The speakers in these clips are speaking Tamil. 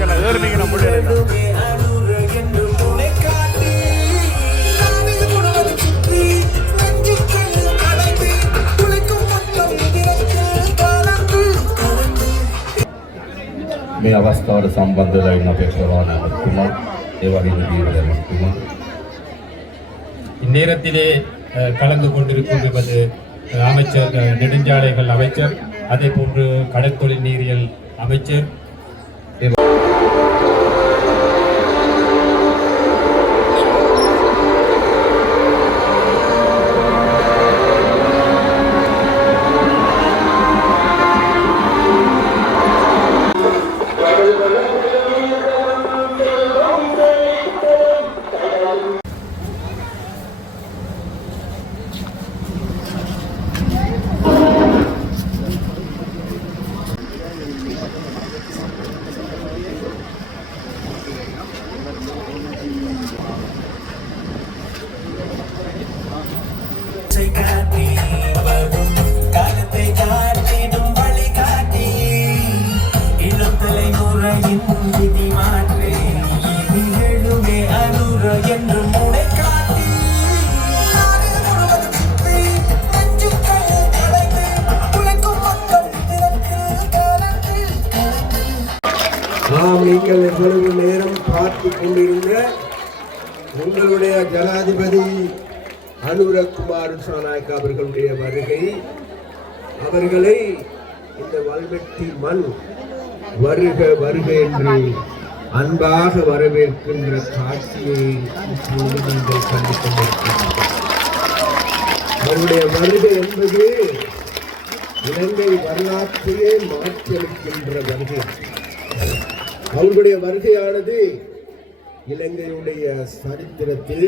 மக்கள் ஏறுமீங்க நம்ம මේ අවස්ථාවට සම්බන්ධ වෙලා ඉන්න අපේ ප්‍රවාහනතුමා ඒ වගේම දීර්ඝදර්ශකතුමා இந்நேரத்திலே கலந்து கொண்டிருக்கும் எமது அமைச்சர் நெடுஞ்சாலைகள் அமைச்சர் அதே போன்று கடற்தொழில் நீரியல் அமைச்சர் நீங்கள் எவ்வளவு நேரம் பார்த்து கொண்டிருந்த உங்களுடைய ஜனாதிபதி அனுரகுமார் திசாநாயக்க அவர்களுடைய வருகை, அவர்களை இந்த வல்வெட்டி மண் வருக வருக என்று அன்பாக வரவேற்கின்ற காட்சியை இப்போது நீங்கள் கண்டு கொண்டிருக்கிறீர்கள். அவருடைய வருகை என்பது இலங்கை வரலாற்றையே மாற்றியளிக்கின்ற வருகை. அவர்களுடைய வருகையானது இலங்கையுடைய சரித்திரத்தில்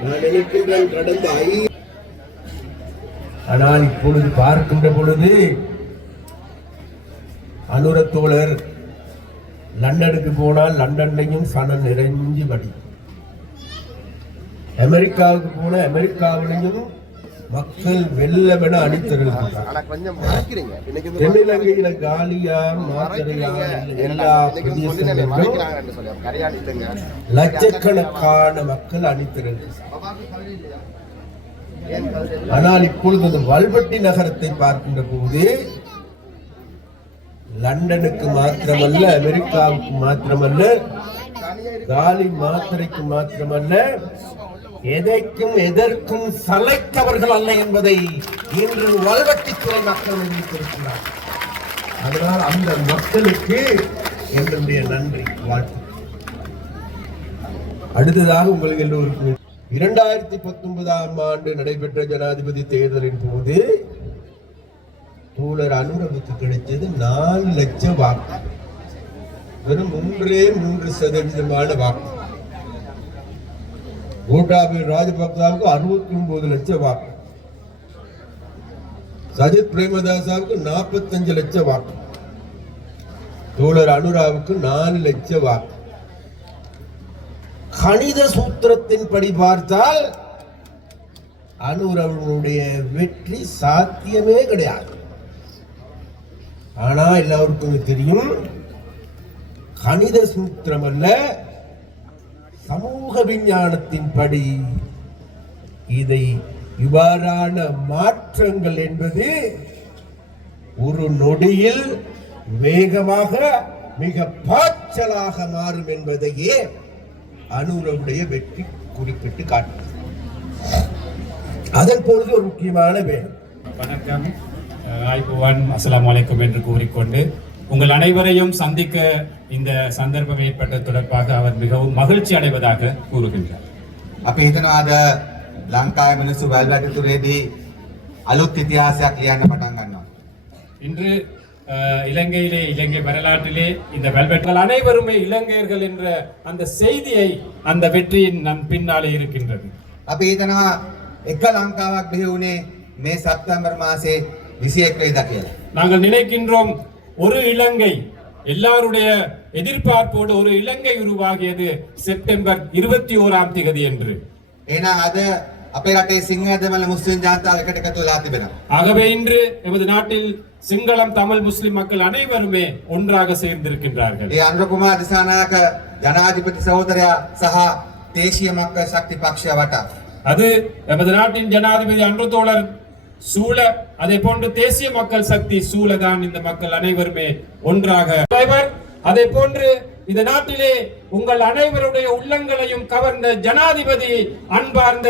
நான் நினைக்கின்றேன் கடந்த ஆனால் இப்பொழுது பார்க்கின்ற பொழுது அனுர தோழர் லண்டனுக்கு போனால் லண்டன்லையும் சனம் நிறைஞ்சு வடி, அமெரிக்காவுக்கு போன அமெரிக்காவிலையும் மக்கள் வெள்ளமென அணித்திருக்கிறார். தென்னிலங்கையில காலியார் மாத்திரையார் எல்லா பிரதேசங்களிலும் லட்சக்கணக்கான மக்கள் அணித்திருக்கிறார். ஆனால் இப்பொழுது இந்த வல்வெட்டி நகரத்தை பார்க்கின்ற போது லண்டனுக்கு மாத்திரமல்ல, அமெரிக்காவுக்கு மாத்திரமல்ல, காலி மாத்திரைக்கு மாத்திரமல்ல, எதைக்கும் எதற்கும் சளைத்தவர்கள் அல்ல என்பதை இன்று வல்வெட்டித்துறை மக்கள் அறிவித்திருக்கிறார். அதனால் அந்த மக்களுக்கு என்னுடைய நன்றி வாழ்த்து. அடுத்ததாக உங்களுக்கு எல்லோருக்கும் 2019ஆம் ஆண்டு நடைபெற்ற ஜனாதிபதி தேர்தலின் போது தோழர் அனுரவுக்கு கிடைத்தது 4 லட்சம் வாக்கு, வெறும் 3% வாக்கு. கோட்டாபய ராஜபக்சாவுக்கு 69 லட்சம் வாக்கு, சஜித் பிரேமதாசாவுக்கு 45 லட்சம் வாக்கு, தோழர் அனுராவுக்கு 4 லட்சம் வாக்கு. கணித சூத்திரத்தின் படி பார்த்தால் அனுரவனுடைய வெற்றி சாத்தியமே கிடையாது. ஆனா எல்லாருக்கும் தெரியும், கணித சூத்திரம் அல்ல, சமூக விஞ்ஞானத்தின் படி இதை இவ்வாறான மாற்றங்கள் என்பது ஒரு நொடியில் வேகமாக மிக பாய்ச்சலாக மாறும் என்பதையே அனுரவுடைய வெற்றி குறிப்பிட்டு காட்டுகிறது. அதன் பொழுது ஒரு முக்கியமான வேலை. வணக்கம், ஆய்வுவான், அஸ்ஸலாமு அலைக்கும் என்று கூறிக்கொண்டு உங்கள் அனைவரையும் சந்திக்க இந்த சந்தர்ப்பம் ஏற்பட்ட தொடர்பாக அவர் மிகவும் மகிழ்ச்சி அடைவதாக கூறுகின்றார். අපි හිතනවා අද ලංකාවේ මිනිස්සු වැල්වැටිතුරේදී අලුත් ඉතිහාසයක් ලියන්න පටන් ගන්නවා. இன்று இலங்கையிலே, இலங்கை வரலாற்றிலே இந்த வெல்வெட்டல் அனைவருமே இலங்கையர்கள் என்ற அந்த செய்தியை அந்த வெற்றியின் நம் பின்னாலே இருக்கின்றது. අපි හිතනවා එක ලංකාවක් බිහි වුණේ මේ සැප්තැම්බර් මාසේ 21 වෙනිදා කියලා. நாங்கள் நினைக்கின்றோம் ஒரு இலங்கை, எல்லாருடைய எதிர்பார்ப்போடு ஒரு இலங்கை உருவாகியது செப்டம்பர் 21ஆம் தேதி என்று. එහෙනම් අද අපේ රටේ සිංහල දෙමළ මුස්ලිම් ජනතාව එකට එකතු වෙලා තිබෙනවා. ஆகவே இன்று எமது நாட்டில் சிங்களம் தமிழ் முஸ்லிம் மக்கள் அனைவருமே ஒன்றாக சேர்ந்திருக்கின்றார்கள். ඒ අනුර කුමාර දිසානායක ජනාධිපති සහෝදරයා සහ දේශීය මක්කල් ශක්ති පක්ෂය වටා அது எமது நாட்டின் ஜனாதிபதி அன்று தோழர் சூழ அதே போன்று தேசிய மக்கள் சக்தி சூழதான் இந்த மக்கள் அனைவருமே ஒன்றாக தலைவர் அதே போன்று இந்த நாட்டிலே உங்கள் அனைவருடைய உள்ளங்களையும் கவர்ந்த ஜனாதிபதி அன்பார்ந்த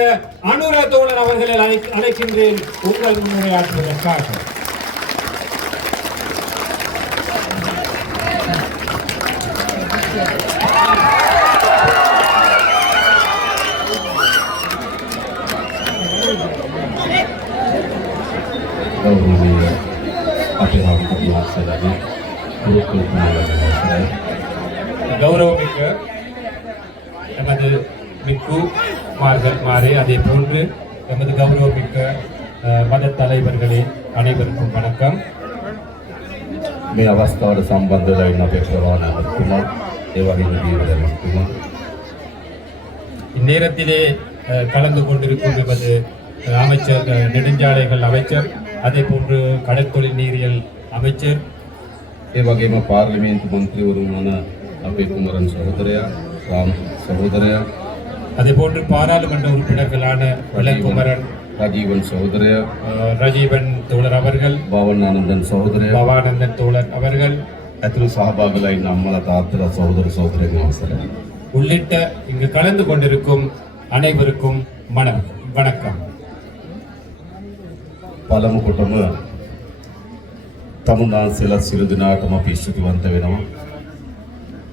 அனுர தோழர் அவர்களை அழைக்கின்றேன் உங்கள் முன்னுரையாற்றுவதற்காக. ගෞරවනීය අපේ රාජ්‍ය මාත්‍යලගේ පුරුක්කල්පනාවගේ கௌரவமிக்க எமது மிக்கு மாரே அதே போன்று எமது கௌரவமிக்க மத தலைவர்களே அனைவருக்கும் வணக்கம். මේ අවස්ථාවට සම්බන්ධ වෙලා ඉන්න අපේ ප්‍රවාහනතුමා ඒ වගේම දීවදතුමා இந்நேரத்திலே கலந்து கொண்டிருக்கும் எமது அமைச்சர் நெடுஞ்சாலைகள் அமைச்சர் அதே போன்று கடற்தொழில் நீரியல் அமைச்சர் ඒ වගේම පාර්ලිමේන්තු මන්ත්‍රීවරුන් වන අපේ කුමරන් සහෝදරයා රාම් සහෝදරයා அதே போன்று பாராளுமன்ற உறுப்பினர்களான இளங்குமரன் රජීවන් සහෝදරයා ரஜீவன் தோழர் அவர்கள் භවනානන්දන් සහෝදරයා பவானந்தன் தோழர் அவர்கள் ඇතුළු සහභාගීලා ඉන්න අම්මලා තාත්තලා සහෝදර සහෝදරියන් අවසරයි. உள்ளிட்ட இங்கு கலந்து கொண்டிருக்கும் அனைவருக்கும் வணக்கம். පළමු කොටම තමුන්නාන්සේලා සියලු දෙනාටම අපි ස්තුතිවන්ත වෙනවා.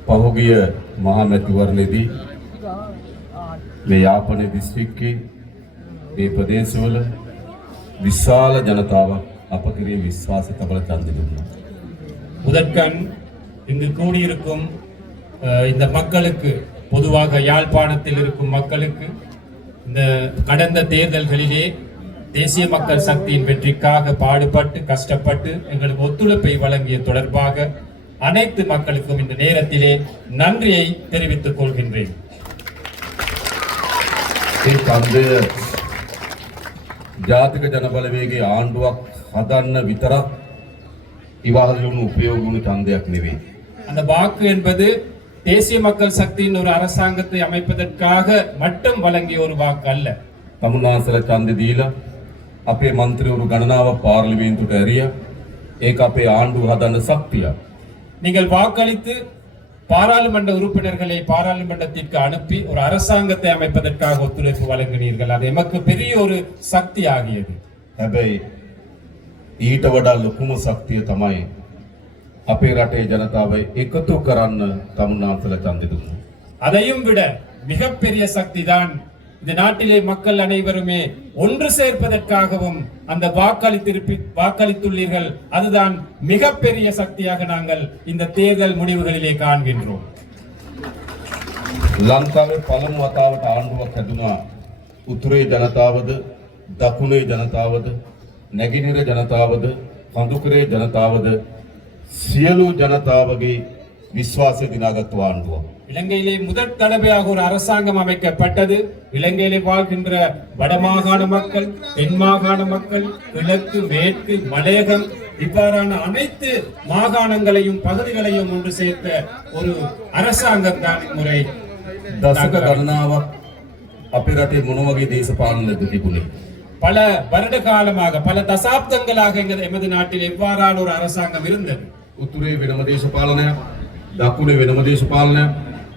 පහුගිය මහා මැතිවරණයේදී මේ යාපනයේ දිස්ත්‍රික්කයේ මේ ප්‍රදේශවල විශාල ජනතාවක් අප කෙරෙහි විශ්වාස තබල ඡන්දෙ දුන්නා. முதற்கண் இங்கு கூடியிருக்கும் இந்த மக்களுக்கு பொதுவாக யாழ்ப்பாணத்தில் இருக்கும் மக்களுக்கு இந்த கடந்த தேர்தல்களிலே தேசிய மக்கள் சக்தியின் வெற்றிக்காக பாடுபட்டு கஷ்டப்பட்டு எங்களுக்கு ஒத்துழைப்பை வழங்கிய தொடர்பாக அனைத்து மக்களுக்கும் இந்த நேரத்திலே நன்றியை தெரிவித்துக் கொள்கின்றேன். ඒ ඡන්දය ජාතික ජනබලවේගයේ ආණ්ඩුවක් හදන්න විතරක් ඉවහල් වුණු උපයෝගී වුණු ඡන්දයක් නෙවෙයි. அந்த வாக்கு என்பது தேசிய மக்கள் சக்தியின் ஒரு அரசாங்கத்தை அமைப்பதற்காக மட்டும் வழங்கிய ஒரு வாக்கு அல்ல. තමුන්නාන්සේලා ඡන්දෙ දීලා අපේ മന്ത്രിවරු ගණනාවක් පාර්ලිමේන්තුවට ඇරියා. ඒක අපේ ආණ්ඩුව හදන්න ශක්තියක්. நீங்கள் வாக்களித்து பாராளுமன்ற உறுப்பினர்களை பாராளுமன்றத்திற்கு அனுப்பி ஒரு அரசாங்கத்தை அமைப்பதற்காக ஒத்துழைப்பு வழங்கினீர்கள். அது எமக்கு பெரிய ஒரு சக்தி ஆகியது. හැබැයි ඊට වඩා ලොකුම ශක්තිය තමයි අපේ රටේ ජනතාව එකතු කරන්න තමුන්නාන්සේලා ඡන්දෙ දුන්නා. அதையும் விட மிகப்பெரிய சக்தி தான் இந்த நாட்டிலே மக்கள் அனைவருமே ஒன்று சேர்ப்பதற்காகவும் அந்த வாக்களித்துள்ளீர்கள். அதுதான் மிகப்பெரிய சக்தியாக நாங்கள் இந்த தேர்தல் முடிவுகளிலே காண்கின்றோம். ලංකාවේ පළමු වතාවට ආණ්ඩුවක් හැදුනා. උතුරේ ජනතාවද දකුණේ ජනතාවද නැගෙනහිර ජනතාවද කඳුකරේ ජනතාවද සියලු ජනතාවගේ විශ්වාසය දිනාගත් ආණ්ඩුවක්. இலங்கையிலே முதற் தடவையாக ஒரு அரசாங்கம் அமைக்கப்பட்டது. இலங்கையிலே வாழ்கின்ற வடமாகாண மக்கள், தென் மாகாண மக்கள், கிழக்கு மேற்கு மலையகம் இவ்வாறான அனைத்து மாகாணங்களையும் பகுதிகளையும் ஒன்று சேர்த்த ஒரு அரசாங்கம் தான் இம்முறை. දශක ගණනාවක් අපේ රටේ මොන වගේ දේශපාලනද තිබුණේ? பல வருட காலமாக பல தசாப்தங்களாக எமது நாட்டில் எவ்வாறான ஒரு அரசாங்கம் இருந்தது. උතුරේ වෙනම දේශපාලනයක්, දකුණේ වෙනම දේශපාලනයක්,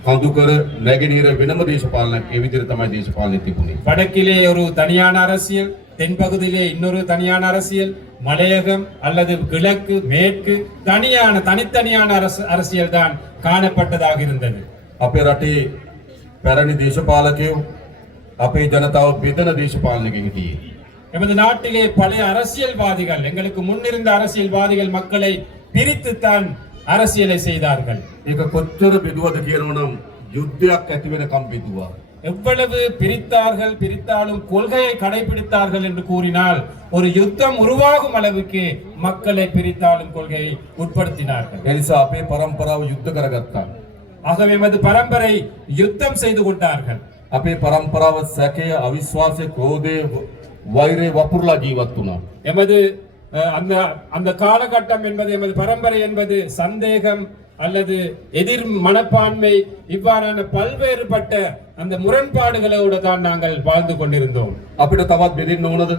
කඳුකර නැගෙනහිර වෙනම දේශපාලනයක්. ඒ විදිහට තමයි දේශපාලනය තිබුණේ. வடக்கிலே ஒரு தனியான அரசியல், தென்பகுதியிலே இன்னொரு தனியான அரசியல், மலையகம் அல்லது கிழக்கு மேற்கு தனித்தனியான அரசியல் தான் காணப்பட்டதாக இருந்தது. අපේ රටේ පැරණි දේශපාලකයෝ අපේ ජනතාව බෙදන දේශපාලනයක හිටියේ. எமது நாட்டிலே பழைய அரசியல்வாதிகள், எங்களுக்கு முன்னிருந்த அரசியல்வாதிகள் மக்களை பிரித்துத்தான் அரசியலை செய்தார்கள். ඒක කොච්චර බෙදුවද කියනවනම් යුද්ධයක් ඇති වෙනකම් බෙදුවා. எவ்வளவு பிரித்தாலும் கொள்கையை கடைபிடித்தார்கள் என்று கூறினால் ஒரு யுத்தம் உருவாகும் அளவுக்கு மக்களை பிரித்தாலும் கொள்கையை உட்படுத்தினார்கள். ඒ නිසා අපේ පරම්පරාව යුද්ධ කරගත්තා. ஆகவே எமது பரம்பரை யுத்தம் செய்து கொண்டார்கள். අපේ පරම්පරාව සැකය අවිශ්වාසය ක්‍රෝධය වෛරය වපුරලා ජීවත් වුණා. எமது அந்த அந்த காலகட்டம் என்பது எமது பரம்பரை என்பது சந்தேகம் அல்லது எதிர் மனப்பான்மை இவ்வாறான பல்வேறுபட்ட அந்த முரண்பாடுகளோடு தான் நாங்கள் வாழ்ந்து கொண்டிருந்தோம். අපිට තවත් බෙදෙන්න ඕනද?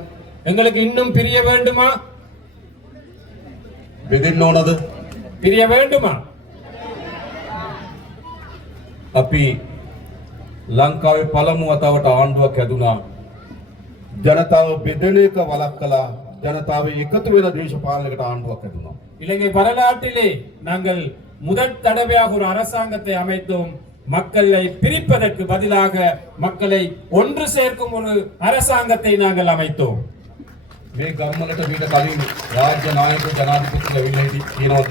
எங்களுக்கு இன்னும் பிரிய வேண்டுமா? බෙදෙන්න ඕනද? பிரிய வேண்டுமா? අපි ලංකාවේ පළමු වතාවට ආණ්ඩුවක් හැදුනා. ජනතාව බෙදෙන එක වළක්වලා ජනතාව එකතු වෙන දේශපාලනයකට ආණ්ඩුවක් හැදුනා. இலங்கை வரலாற்றிலே நாங்கள் முதல் தடவையாக ஒரு அரசாங்கத்தை அமைத்தோம். மக்களை பிரிப்பதற்கு பதிலாக மக்களை ஒன்று சேர்க்கும் ஒரு அரசாங்கத்தை நாங்கள் அமைத்தோம். මේ ගම්වලට මීට කලින් රාජ්‍ය නායක ජනාධිපතිලා ඇවිල්ලා තියෙනවද?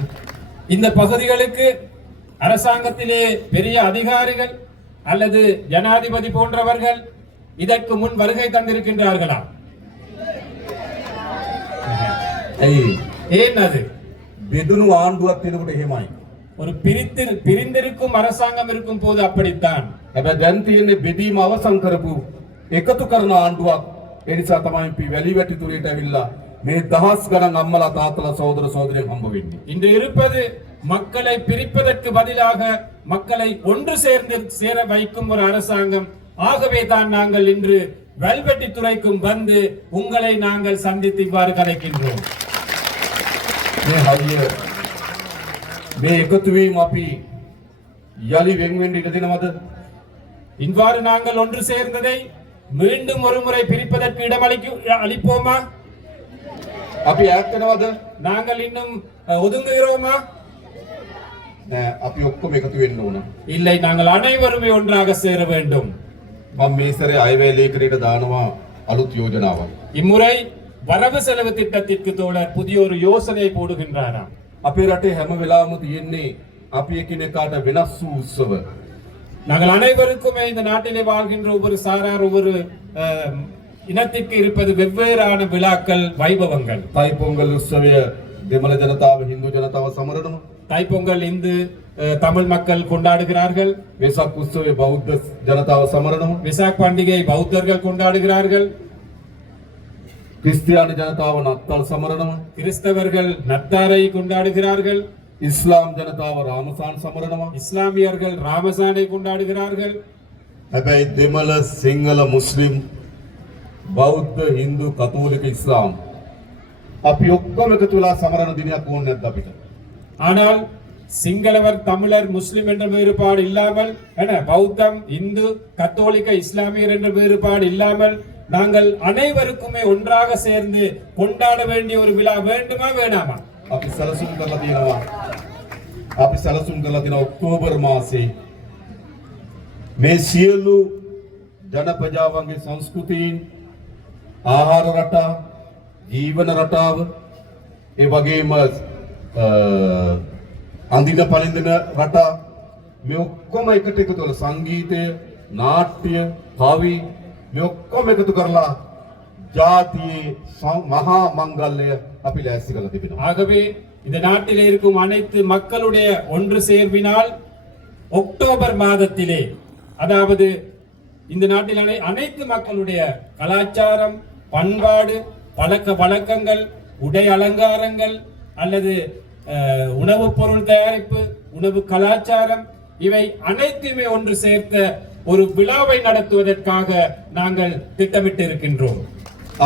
இந்த பகுதிகளுக்கு அரசாங்கத்திலே பெரிய அதிகாரிகள் அல்லது ஜனாதிபதி போன்றவர்கள் இதற்கு முன் வருகை தந்திருக்கின்றார்களா? ඇයි? ஏன் அது? බෙදුණු ආණ්ඩුවක් තියෙනකොට එහෙමයි. ஒரு பிரிந்திருக்கும் அரசாங்கம் இருக்கும் போது அப்படித்தான். හැබැයි දැන් තියෙන්නේ බෙදීම අවසන් කරපු එකතු කරන ආණ්ඩුවක්. ඒ නිසා තමයි අපි වැලිවැටි තුරේට ඇවිල්ලා මේ දහස් ගණන් අම්මලා තාත්තලා සහෝදර සහෝදරියන් හම්බ වෙන්නේ. இன்று இருப்பது மக்களை பிரிப்பதற்கு பதிலாக மக்களை ஒன்று சேர வைக்கும் ஒரு அரசாங்கம். ஆகவே தான் நாங்கள் இன்று வெல்வெட்டி துறைக்கும் வந்து உங்களை நாங்கள் சந்தித்து இவ்வாறு கலைக்கின்றோம். මේ හයිය මේ එකතු වීම අපි යලි වෙන් වෙන්න ඉඩ දෙනවද? இவ்வாறு நாங்கள் ஒன்று சேர்ந்ததை மீண்டும் ஒரு முறை பிரிப்பதற்கு அளிப்போமா? අපි ඈත් වෙනවද? நாங்கள் இன்னும் ஒதுங்குகிறோமா? නෑ අපි ඔක්කොම එකතු වෙන්න ඕන. இல்லை, நாங்கள் அனைவருமே ஒன்றாக சேர வேண்டும். මම මේ සැරේ අයවැය ලේකරයට දානවා අලුත් යෝජනාවක්. இம்முறை வரவு செலவு திட்டத்திற்கு தோழர் புதிய ஒரு யோசனை போடுகின்றாராம். අපේ රටේ හැම වෙලාවෙම තියෙන්නේ අපි එකිනෙකාට වෙනස් වූ උත්සව. நாங்கள் அனைவருக்குமே இந்த நாட்டிலே வாழ்கின்ற ஒவ்வொரு சாரார் ஒவ்வொரு இனத்திற்கு இருப்பது வெவ்வேறான விழாக்கள் வைபவங்கள். තයි පොංගල් උත්සවය දෙමළ ජනතාව හින්දු ජනතාව සමරනවා. தைப்பொங்கல் இந்து தமிழ் மக்கள் கொண்டாடுகிறார்கள். වෙසක් උත්සවය බෞද්ධ ජනතාව සමරනවා. விசாக் பண்டிகை பௌத்தர்கள் கொண்டாடுகிறார்கள். ක්‍රිස්තියානි ජනතාව නත්තල් සමරනවා. கிறிஸ்தவர்கள் நத்தாரை கொண்டாடுகிறார்கள். ඉස්ලාම් ජනතාව රාමසාන් සමරනවා. இஸ்லாமியர்கள் ராமசானை கொண்டாடுகிறார்கள். හැබැයි දෙමළ සිංහල මුස්ලිම් බෞද්ධ හින්දු කතෝලික ඉස්ලාම් අපි ඔක්කොම එකතු වෙලා සමරන දිනයක් ඕනේ නැද්ද අපිට? ஆனால் சிங்களவர் தமிழர் முஸ்லிம் என்ற வேறுபாடு இல்லாமல் பௌத்தம் இந்து கத்தோலிக்க இஸ்லாமியர் என்ற வேறுபாடு இல்லாமல் நாங்கள் அனைவருக்குமே ஒன்றாக சேர்ந்து கொண்டாட வேண்டிய ஒரு விழா வேண்டுமா வேணாமா? අපි සැලසුම් කරලා තියෙනවා. අපි සැලසුම් කරලා තියෙන ඔක්තෝබර් මාසේ මේ සියලු ජන ප්‍රජාවන්ගේ සංස්කෘතීන් ආහාර රටා ජීවන රටාව ඒ වගේම අඳින පළඳින රටා මේ ඔක්කොම එකට එකතු කරලා සංගීතය නාට්‍ය කවි මේ ඔක්කොම එකතු කරලා ජාතියේ මහා මංගල්‍යය අපි ලෑස්ති කරලා තිබෙනවා. ஆகவே இந்த நாட்டிலே இருக்கும் அனைத்து மக்களுடைய ஒன்று சேர்வினால் அக்டோபர் மாதத்திலே, அதாவது இந்த நாட்டில் அனைத்து மக்களுடைய கலாச்சாரம் பண்பாடு பழக்க வழக்கங்கள் உடை அலங்காரங்கள் அல்லது உணவுப் பொருள் தயாரிப்பு உணவு கலாச்சாரம் இவை அனைத்துமே ஒன்று சேர்த்த ஒரு விழாவை நடத்துவதற்காக நாங்கள் திட்டமிட்டு இருக்கின்றோம்.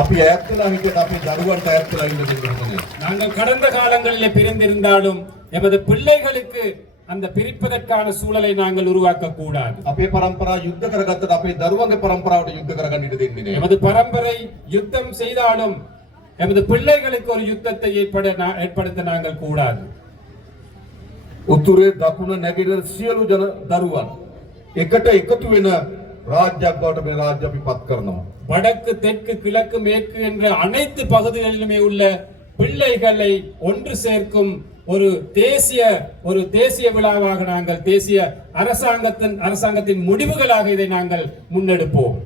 අපි ඈත්ලා හිටියට අපේ දරුවන්ට ඈත්ලා ඉන්න දෙන්නේ. நாங்கள் கடந்த காலங்களிலே பிரிந்திருந்தாலும் எமது பிள்ளைகளுக்கு அந்த பிரிப்பதற்கான சூழலை நாங்கள் உருவாக்க கூடாது. අපේ පරම්පරාව යුද්ධ කරගත්තට අපේ දරුවන්ගේ පරම්පරාවට යුද්ධ කරගන්න ඉඩ දෙන්නේ නෑ. எமது பரம்பரை யுத்தம் செய்தாலும் எமது பிள்ளைகளுக்கு ஒரு யுத்தத்தை ஏற்படுத்த நாங்கள் கூடாது. උතුරේ දකුණ නැගෙනහිර සියලු ජන දරුවන් එකට එකතු වෙන රාජ්‍යයක් බවට මේ රාජ්‍ය අපි පත් කරනවා. வடக்கு தெற்கு கிழக்கு மேற்கு என்ற அனைத்து பகுதிகளிலுமே உள்ள பிள்ளைகளை ஒன்று சேர்க்கும் ஒரு தேசிய விழாவாக நாங்கள் தேசிய அரசாங்கத்தின் முடிவுகளாக இதை நாங்கள் முன்னெடுப்போம்.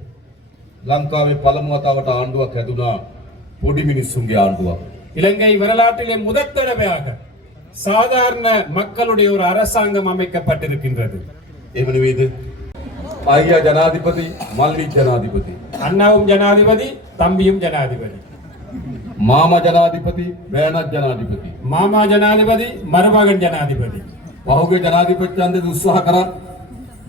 ලංකාවේ පළමු වතාවට ආණ්ඩුවක් හැදුනා පොඩි මිනිස්සුන්ගේ ආණ්ඩුවක්. இலங்கை வரலாற்றிலே முதல் தடவையாக சாதாரண மக்களுடைய ஒரு அரசாங்கம் அமைக்கப்பட்டிருக்கின்றது. එහෙම නෙවෙයිද? අයියා ජනාධිපති, මල්ලි ජනාධිපති. அண்ணாவும் ஜனாதிபதி, தம்பியும் ஜனாதிபதி. මාමා ජනාධිපති, බෑනත් ජනාධිපති. மாமா ஜனாதிபதி, மருமகன் ஜனாதிபதி. පහුගිය ජනාධිපතියන්ද උත්සාහ කරා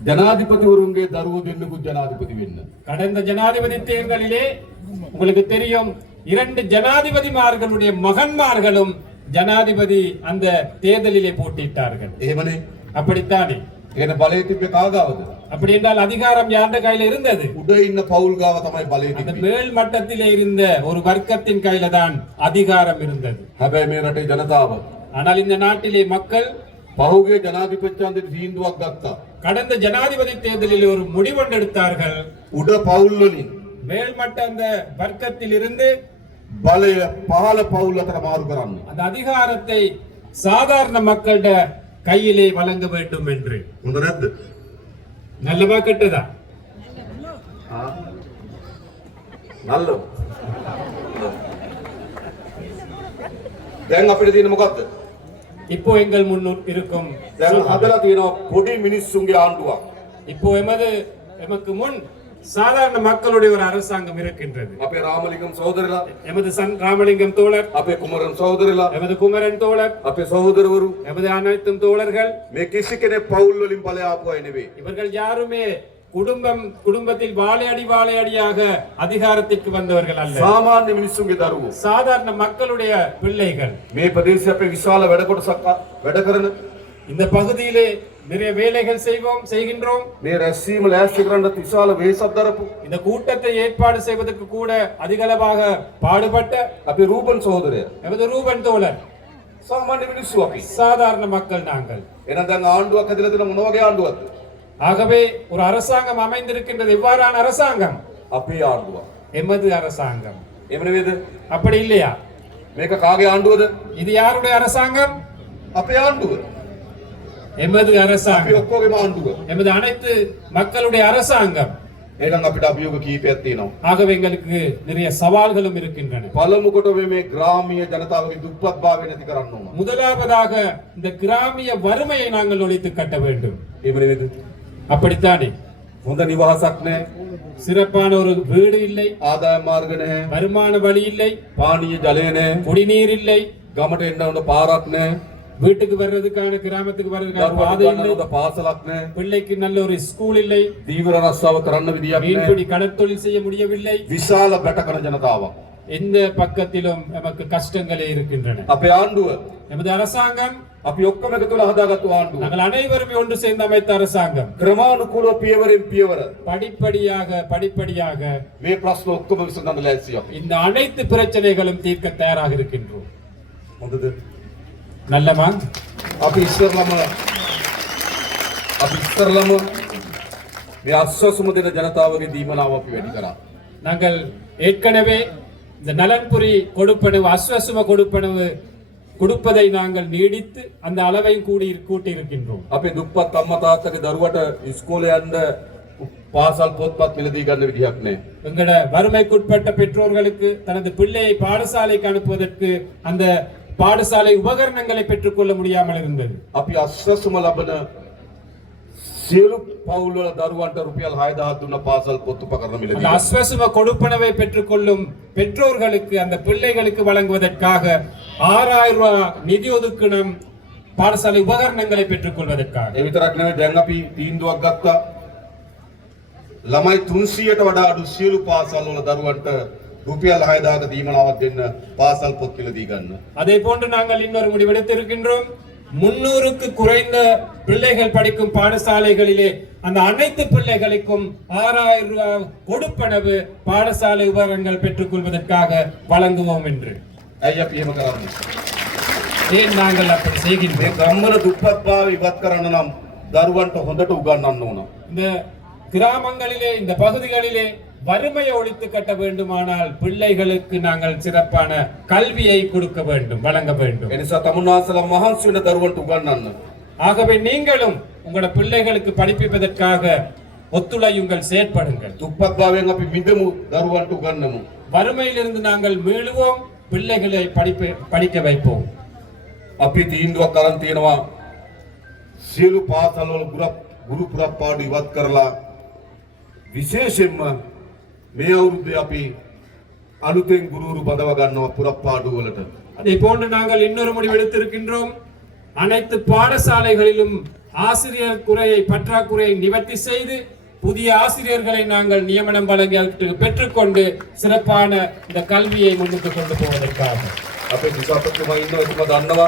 ජනාධිපතිවරුන්ගේ දරුවෝ දෙන්නෙකුත් ජනාධිපති වෙන්න. கடந்த ஜனாதிபதி தேர்தலிலே உங்களுக்கு தெரியும், 2 ஜனாதிபதிமார்களுடைய மகன்மார்களும் ஜனாதிபதி அந்த தேர்தலிலே போட்டியிட்டார்கள். එහෙමනේ. அப்படித்தானே? ඒකන බලය තිබ්බේ කාගාවද? அப்படி என்றால் அதிகாரம் யாருடைய கையில இருந்தது? උඩ ඉන්න පවුල් ගාව තමයි බලය அந்த තිබ්බේ. மேல் மட்டத்திலே இருந்த ஒரு வர்க்கத்தின் கையில தான் அதிகாரம் இருந்தது. හැබැයි මේ රටේ ජනතාව ஆனால் இந்த நாட்டிலே மக்கள் පහුගිය ජනාධිපතියන්ද තීන්දුවක් ගත්තා. கடந்த ஜனாதிபதி தேர்தலில் ஒரு முடிவொன்று எடுத்தார்கள். උඩ පවුල් වලින් மேல்மட்ட அந்த வர்க்கத்தில் இருந்து බලය පහළ පවුල් අතර මාරු කරන්න. அந்த அதிகாரத்தை சாதாரண மக்களிட கையிலே வழங்க வேண்டும் என்று. හොඳ නැද්ද? நல்லவா கெட்டதா? නල්ල. දැන් අපිට තියෙන මොකද්ද? இப்போ எங்கள் முன் இருக்கும் දැන් හදලා තියෙනවා පොඩි මිනිස්සුන්ගේ ආණ්ඩුවක්. இப்போ எமக்கு முன் சாதாரண மக்களுடைய ஒரு அரசாங்கம் இருக்கின்றது. අපේ රාමලිංගම් සහෝදරලා, எமது ராமலிங்கம் தோழர், අපේ කුමරන් සහෝදරලා, எமது குமரன் தோழர், අපේ සහෝදරවරු எமது அனைத்தும் தோழர்கள், මේ කිසි කෙනෙක් පවුල් වලින් ඵලය ආපු අය නෙවෙයි. இவர்கள் யாருமே குடும்பத்தில் வாழையடியாக அதிகாரத்திற்கு வந்தவர்கள் அல்ல. සාමාන්‍ය මිනිස්සුන්ගේ දරුවෝ. சாதாரண மக்களுடைய பிள்ளைகள். මේ ප්‍රදේශයේ අපේ විශාල වැඩ කොටසක් වැඩ කරන இந்த பகுதியிலே நிறைய வேலைகள் செய்கின்றோம். මේ රැස්වීම ලෑස්ති කරන්න විශාල වෙහෙසක් දරපු இந்த கூட்டத்தை ஏற்பாடு செய்வதற்கு கூட அதிகளவாக பாடுபட்ட අපේ රූපන් සහෝදරයා. எமது ரூபன் தோழர். සාමාන්‍ය මිනිස්සු අපි. சாதாரண மக்கள் நாங்கள். එහෙනම් දැන් ආණ්ඩුවක් හැදලා තියෙන මොන වගේ ආණ්ඩුවක්ද? ஆகவே ஒரு அரசாங்கம் அமைந்திருக்கின்றது. எவ்வாறான அரசாங்கம்? අපේ ආණ්ඩුවක්. எமது அரசாங்கம். එහෙම නෙවෙයිද? அப்படி இல்லையா? මේක කාගේ ආණ්ඩුවද? இது யாருடைய அரசாங்கம்? අපේ ආණ්ඩුව. எமது අපි அரசாங்கம். ඔක්කොගේම ආණ්ඩුව. எமது அனைத்து மக்களுடைய அரசாங்கம். එහෙනම් අපිට අභියෝග කීපයක් තියෙනවා. ஆகவே எங்களுக்கு நிறைய சவால்களும் இருக்கின்றன. පළමු කොට මේ ග්‍රාමීය ජනතාවගේ දුප්පත්භාවය නැති කරන්න ඕන. முதலாவதாக இந்த கிராமிய வறுமையை நாங்கள் ஒழித்து கட்ட வேண்டும். එහෙම නෙවෙයිද? அப்படித்தானே? හොඳ නිවාසක් නැහැ. சிறப்பான ஒரு வீடு இல்லை, ආදාය මාර්ග නැහැ. வருமான வழி இல்லை, පානීය ජලය නැහැ. குடிநீர் இல்லை, ගමට එන්න හොඳ පාරක් නැහැ. வீட்டுக்கு வர்றதுக்கான கிராமத்துக்கு வர்றதுக்கான දරුවන්ට பாதை ගන්න இல்லை, හොඳ පාසලක් නැහැ. பிள்ளைக்கு நல்ல ஒரு ஸ்கூல் இல்லை, දීවර රස්සාව කරන්න විදියක් නැහැ. மீன்பிடி கடற்தொழில் செய்ய முடியவில்லை. විශාල බැටකන ජනතාවක්. எந்த பக்கத்திலும் நமக்கு கஷ்டங்களே இருக்கின்றன. අපේ ආණ්ඩුව எமது அரசாங்கம், අපි ඔක්කොම එකතු වෙලා හදාගත්තු ආණ්ඩුව. நாங்கள் அனைவருமே ஒன்று சேர்ந்து அமைத்த அரசாங்கம். ක්‍රමානුකූලව පියවරෙන් පියවර படிப்படியாக මේ ප්‍රශ්න ඔක්කොම විසඳන්න ලෑස්ති අපි. இந்த அனைத்து பிரச்சனைகளும் தீர்க்க தயாராக இருக்கின்றோம். හොඳද? நல்லமா? අපි ඉස්සරලම මේ අස්වැසුම දෙන ජනතාවගේ දීමනාව අපි වැඩි කරා. நாங்கள் ஏற்கனவே இந்த நலன்புரி கொடுப்பனவு, அஸ்வசும கொடுப்பனவு கொடுப்பதை நாங்கள் நீடித்து அந்த அளவையும் கூட்டி இருக்கின்றோம். අපේ දුප්පත් අම්මා තාත්තගේ දරුවට ඉස්කෝලේ යන්න පාසල් පොත්පත් මිලදී ගන්න විදිහක් නැහැ. எங்கட வறுமைக்குட்பட்ட பெற்றோர்களுக்கு தனது பிள்ளையை பாடசாலைக்கு அனுப்புவதற்கு அந்த பாடசாலை உபகரணங்களை பெற்றுக்கொள்ள முடியாமல் இருந்தது. අපි අස්වැසුම ලබන සියලු පවුල් වල දරුවන්ට රුපියල් 6000 දුන්න පාසල් පොත් උපකරණ அந்த මිලදී. அஸ்வசும கொடுப்பனவை பெற்றுக்கொள்ளும் பெற்றோர்களுக்கு, அந்த பிள்ளைகளுக்கு வழங்குவதற்காக 6000 ரூபாய் நிதி ஒதுக்கணும் பாடசாலை உபகரணங்களை பெற்றுக்கொள்வதற்காக. ඒ විතරක් නෙවෙයි දැන් අපි තීන්දුවක් ගත්තා. ළමයි 300ට වඩා අඩු සියලු පාසල් වල දරුවන්ට රුපියල් 6000ක දීමනාවක් දෙන්න පාසල් පොත් මිලදී ගන්න. அதே போன்று நாங்கள் இன்னொரு முடிவெடுத்திருக்கின்றோம். 300க்கு குறைந்த பிள்ளைகள் படிக்கும் பாடசாலைகளிலே அந்த அனைத்து பிள்ளைகளுக்கும் 6000 ரூபாய் கொடுப்பனவு பாடசாலை உபகரணங்கள் பெற்றுக்கொள்வதற்காக வழங்குவோம் என்று. ඇයි අපි එහෙම කරන්නේ? ஏன் நாங்கள் அப்படி මේ செய்கின்றோம்? ගම්වල දුප්පත්භාවය ඉවත් කරන්න නම් දරුවන්ට හොඳට උගන්වන්න ඕන. இந்த கிராமங்களிலே, இந்த பகுதிகளிலே வறுமையை ஒழித்து கட்ட வேண்டுமானால் பிள்ளைகளுக்கு நாங்கள் சிறப்பான கல்வியை கொடுக்க வேண்டும், வழங்க வேண்டும். ඒ නිසා තමුන්වහන්සේලා මහන්සි වෙන දරුවන්ට උගන්වන්න. ஆகவே நீங்களும் உங்களோட பிள்ளைகளுக்கு படிப்பிப்பதற்காக ஒத்துழையுங்கள், செயற்படுங்கள். දුප්පත්භාවයෙන් අපි මිදමු දරුවන්ට උගන්වමු. வறுமையிலிருந்து நாங்கள் மீளுவோம், பிள்ளைகளை படிக்க வைப்போம். අපි තීන්දුවක් අරන් තියෙනවා සියලු පාසල් වල ගුරු පුරප්පාඩු ඉවත් කරලා විශේෂයෙන්ම මේ අවුරුද්දේ අපි අලුතෙන් ගුරුවරු බඳව ගන්නවා පුරප්පාඩු වලට. அதே போன்று நாங்கள் இன்னொரு முடிவு எடுத்திருக்கின்றோம். அனைத்து பாடசாலைகளிலும் ஆசிரியர் குறையை பற்றாக்குறையை நிவர்த்தி செய்து புதிய ஆசிரியர்களை நாங்கள் நியமனம் வழங்கி பெற்றுக்கொண்டு சிறப்பான இந்த கல்வியை முன்னுக்கு கொண்டு போவதற்காக අපේ දිසාපතිතුමා ඉන්නවා එතුමා දන්නවා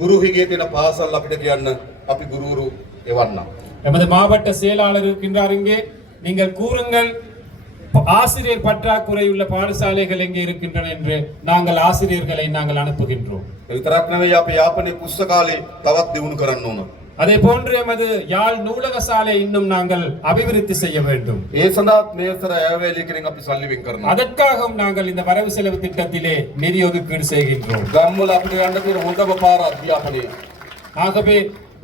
ගුරු හිගේ තියෙන පාසල් අපිට කියන්න අපි ගුරුවරු එවන්නම්. எமது மாவட்ட செயலாளர் இருக்கின்றார் இங்கே. நீங்கள் கூறுங்கள் ஆசிரியர் பற்றாக்குறை உள்ள பாடசாலைகள் எங்கே இருக்கின்றன என்று நாங்கள் ஆசிரியர்களை நாங்கள் அனுப்புகின்றோம். ඒ විතරක් නෙවෙයි අපි යාපනයේ පුස්තකාලේ තවත් දියුණු කරන්න ඕන. அதே போன்று எமது யாழ் நூலக சாலை இன்னும் நாங்கள் அபிவிருத்தி செய்ய வேண்டும். ඒ සඳහාත් මේතර ඇවැලි කෙනෙක් අපි සල්ලි වෙන් කරනවා. அதற்காகவும் நாங்கள் இந்த வரவு செலவு திட்டத்திலே நிதி ஒதுக்கீடு செய்கின்றோம். ගම්වල අපිට යන්න තියෙන හොඳම පාර අධ්‍යාපනය. ஆகவே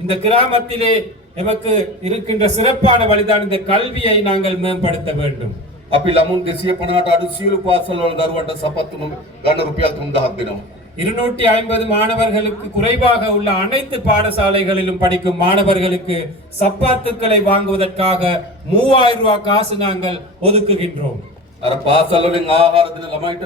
இந்த கிராமத்திலே எமக்கு இருக்கின்ற சிறப்பான வழிதான் இந்த கல்வியை நாங்கள் மேம்படுத்த வேண்டும். අපි ළමුන් 250ට අඩු සියලු පාසල් වල දරුවන්ට සපත්තු ගන්න රුපියල් 3000ක් දෙනවා. 250 மாணவர்களுக்கு குறைவாக உள்ள அனைத்து பாடசாலைகளிலும் படிக்கும் மாணவர்களுக்கு சப்பாத்துக்களை வாங்குவதற்காக 3000 ரூபாய் காசு நாங்கள் ஒதுக்குகின்றோம். අර පාසල් වලින් ආහාර දෙන ළමයිට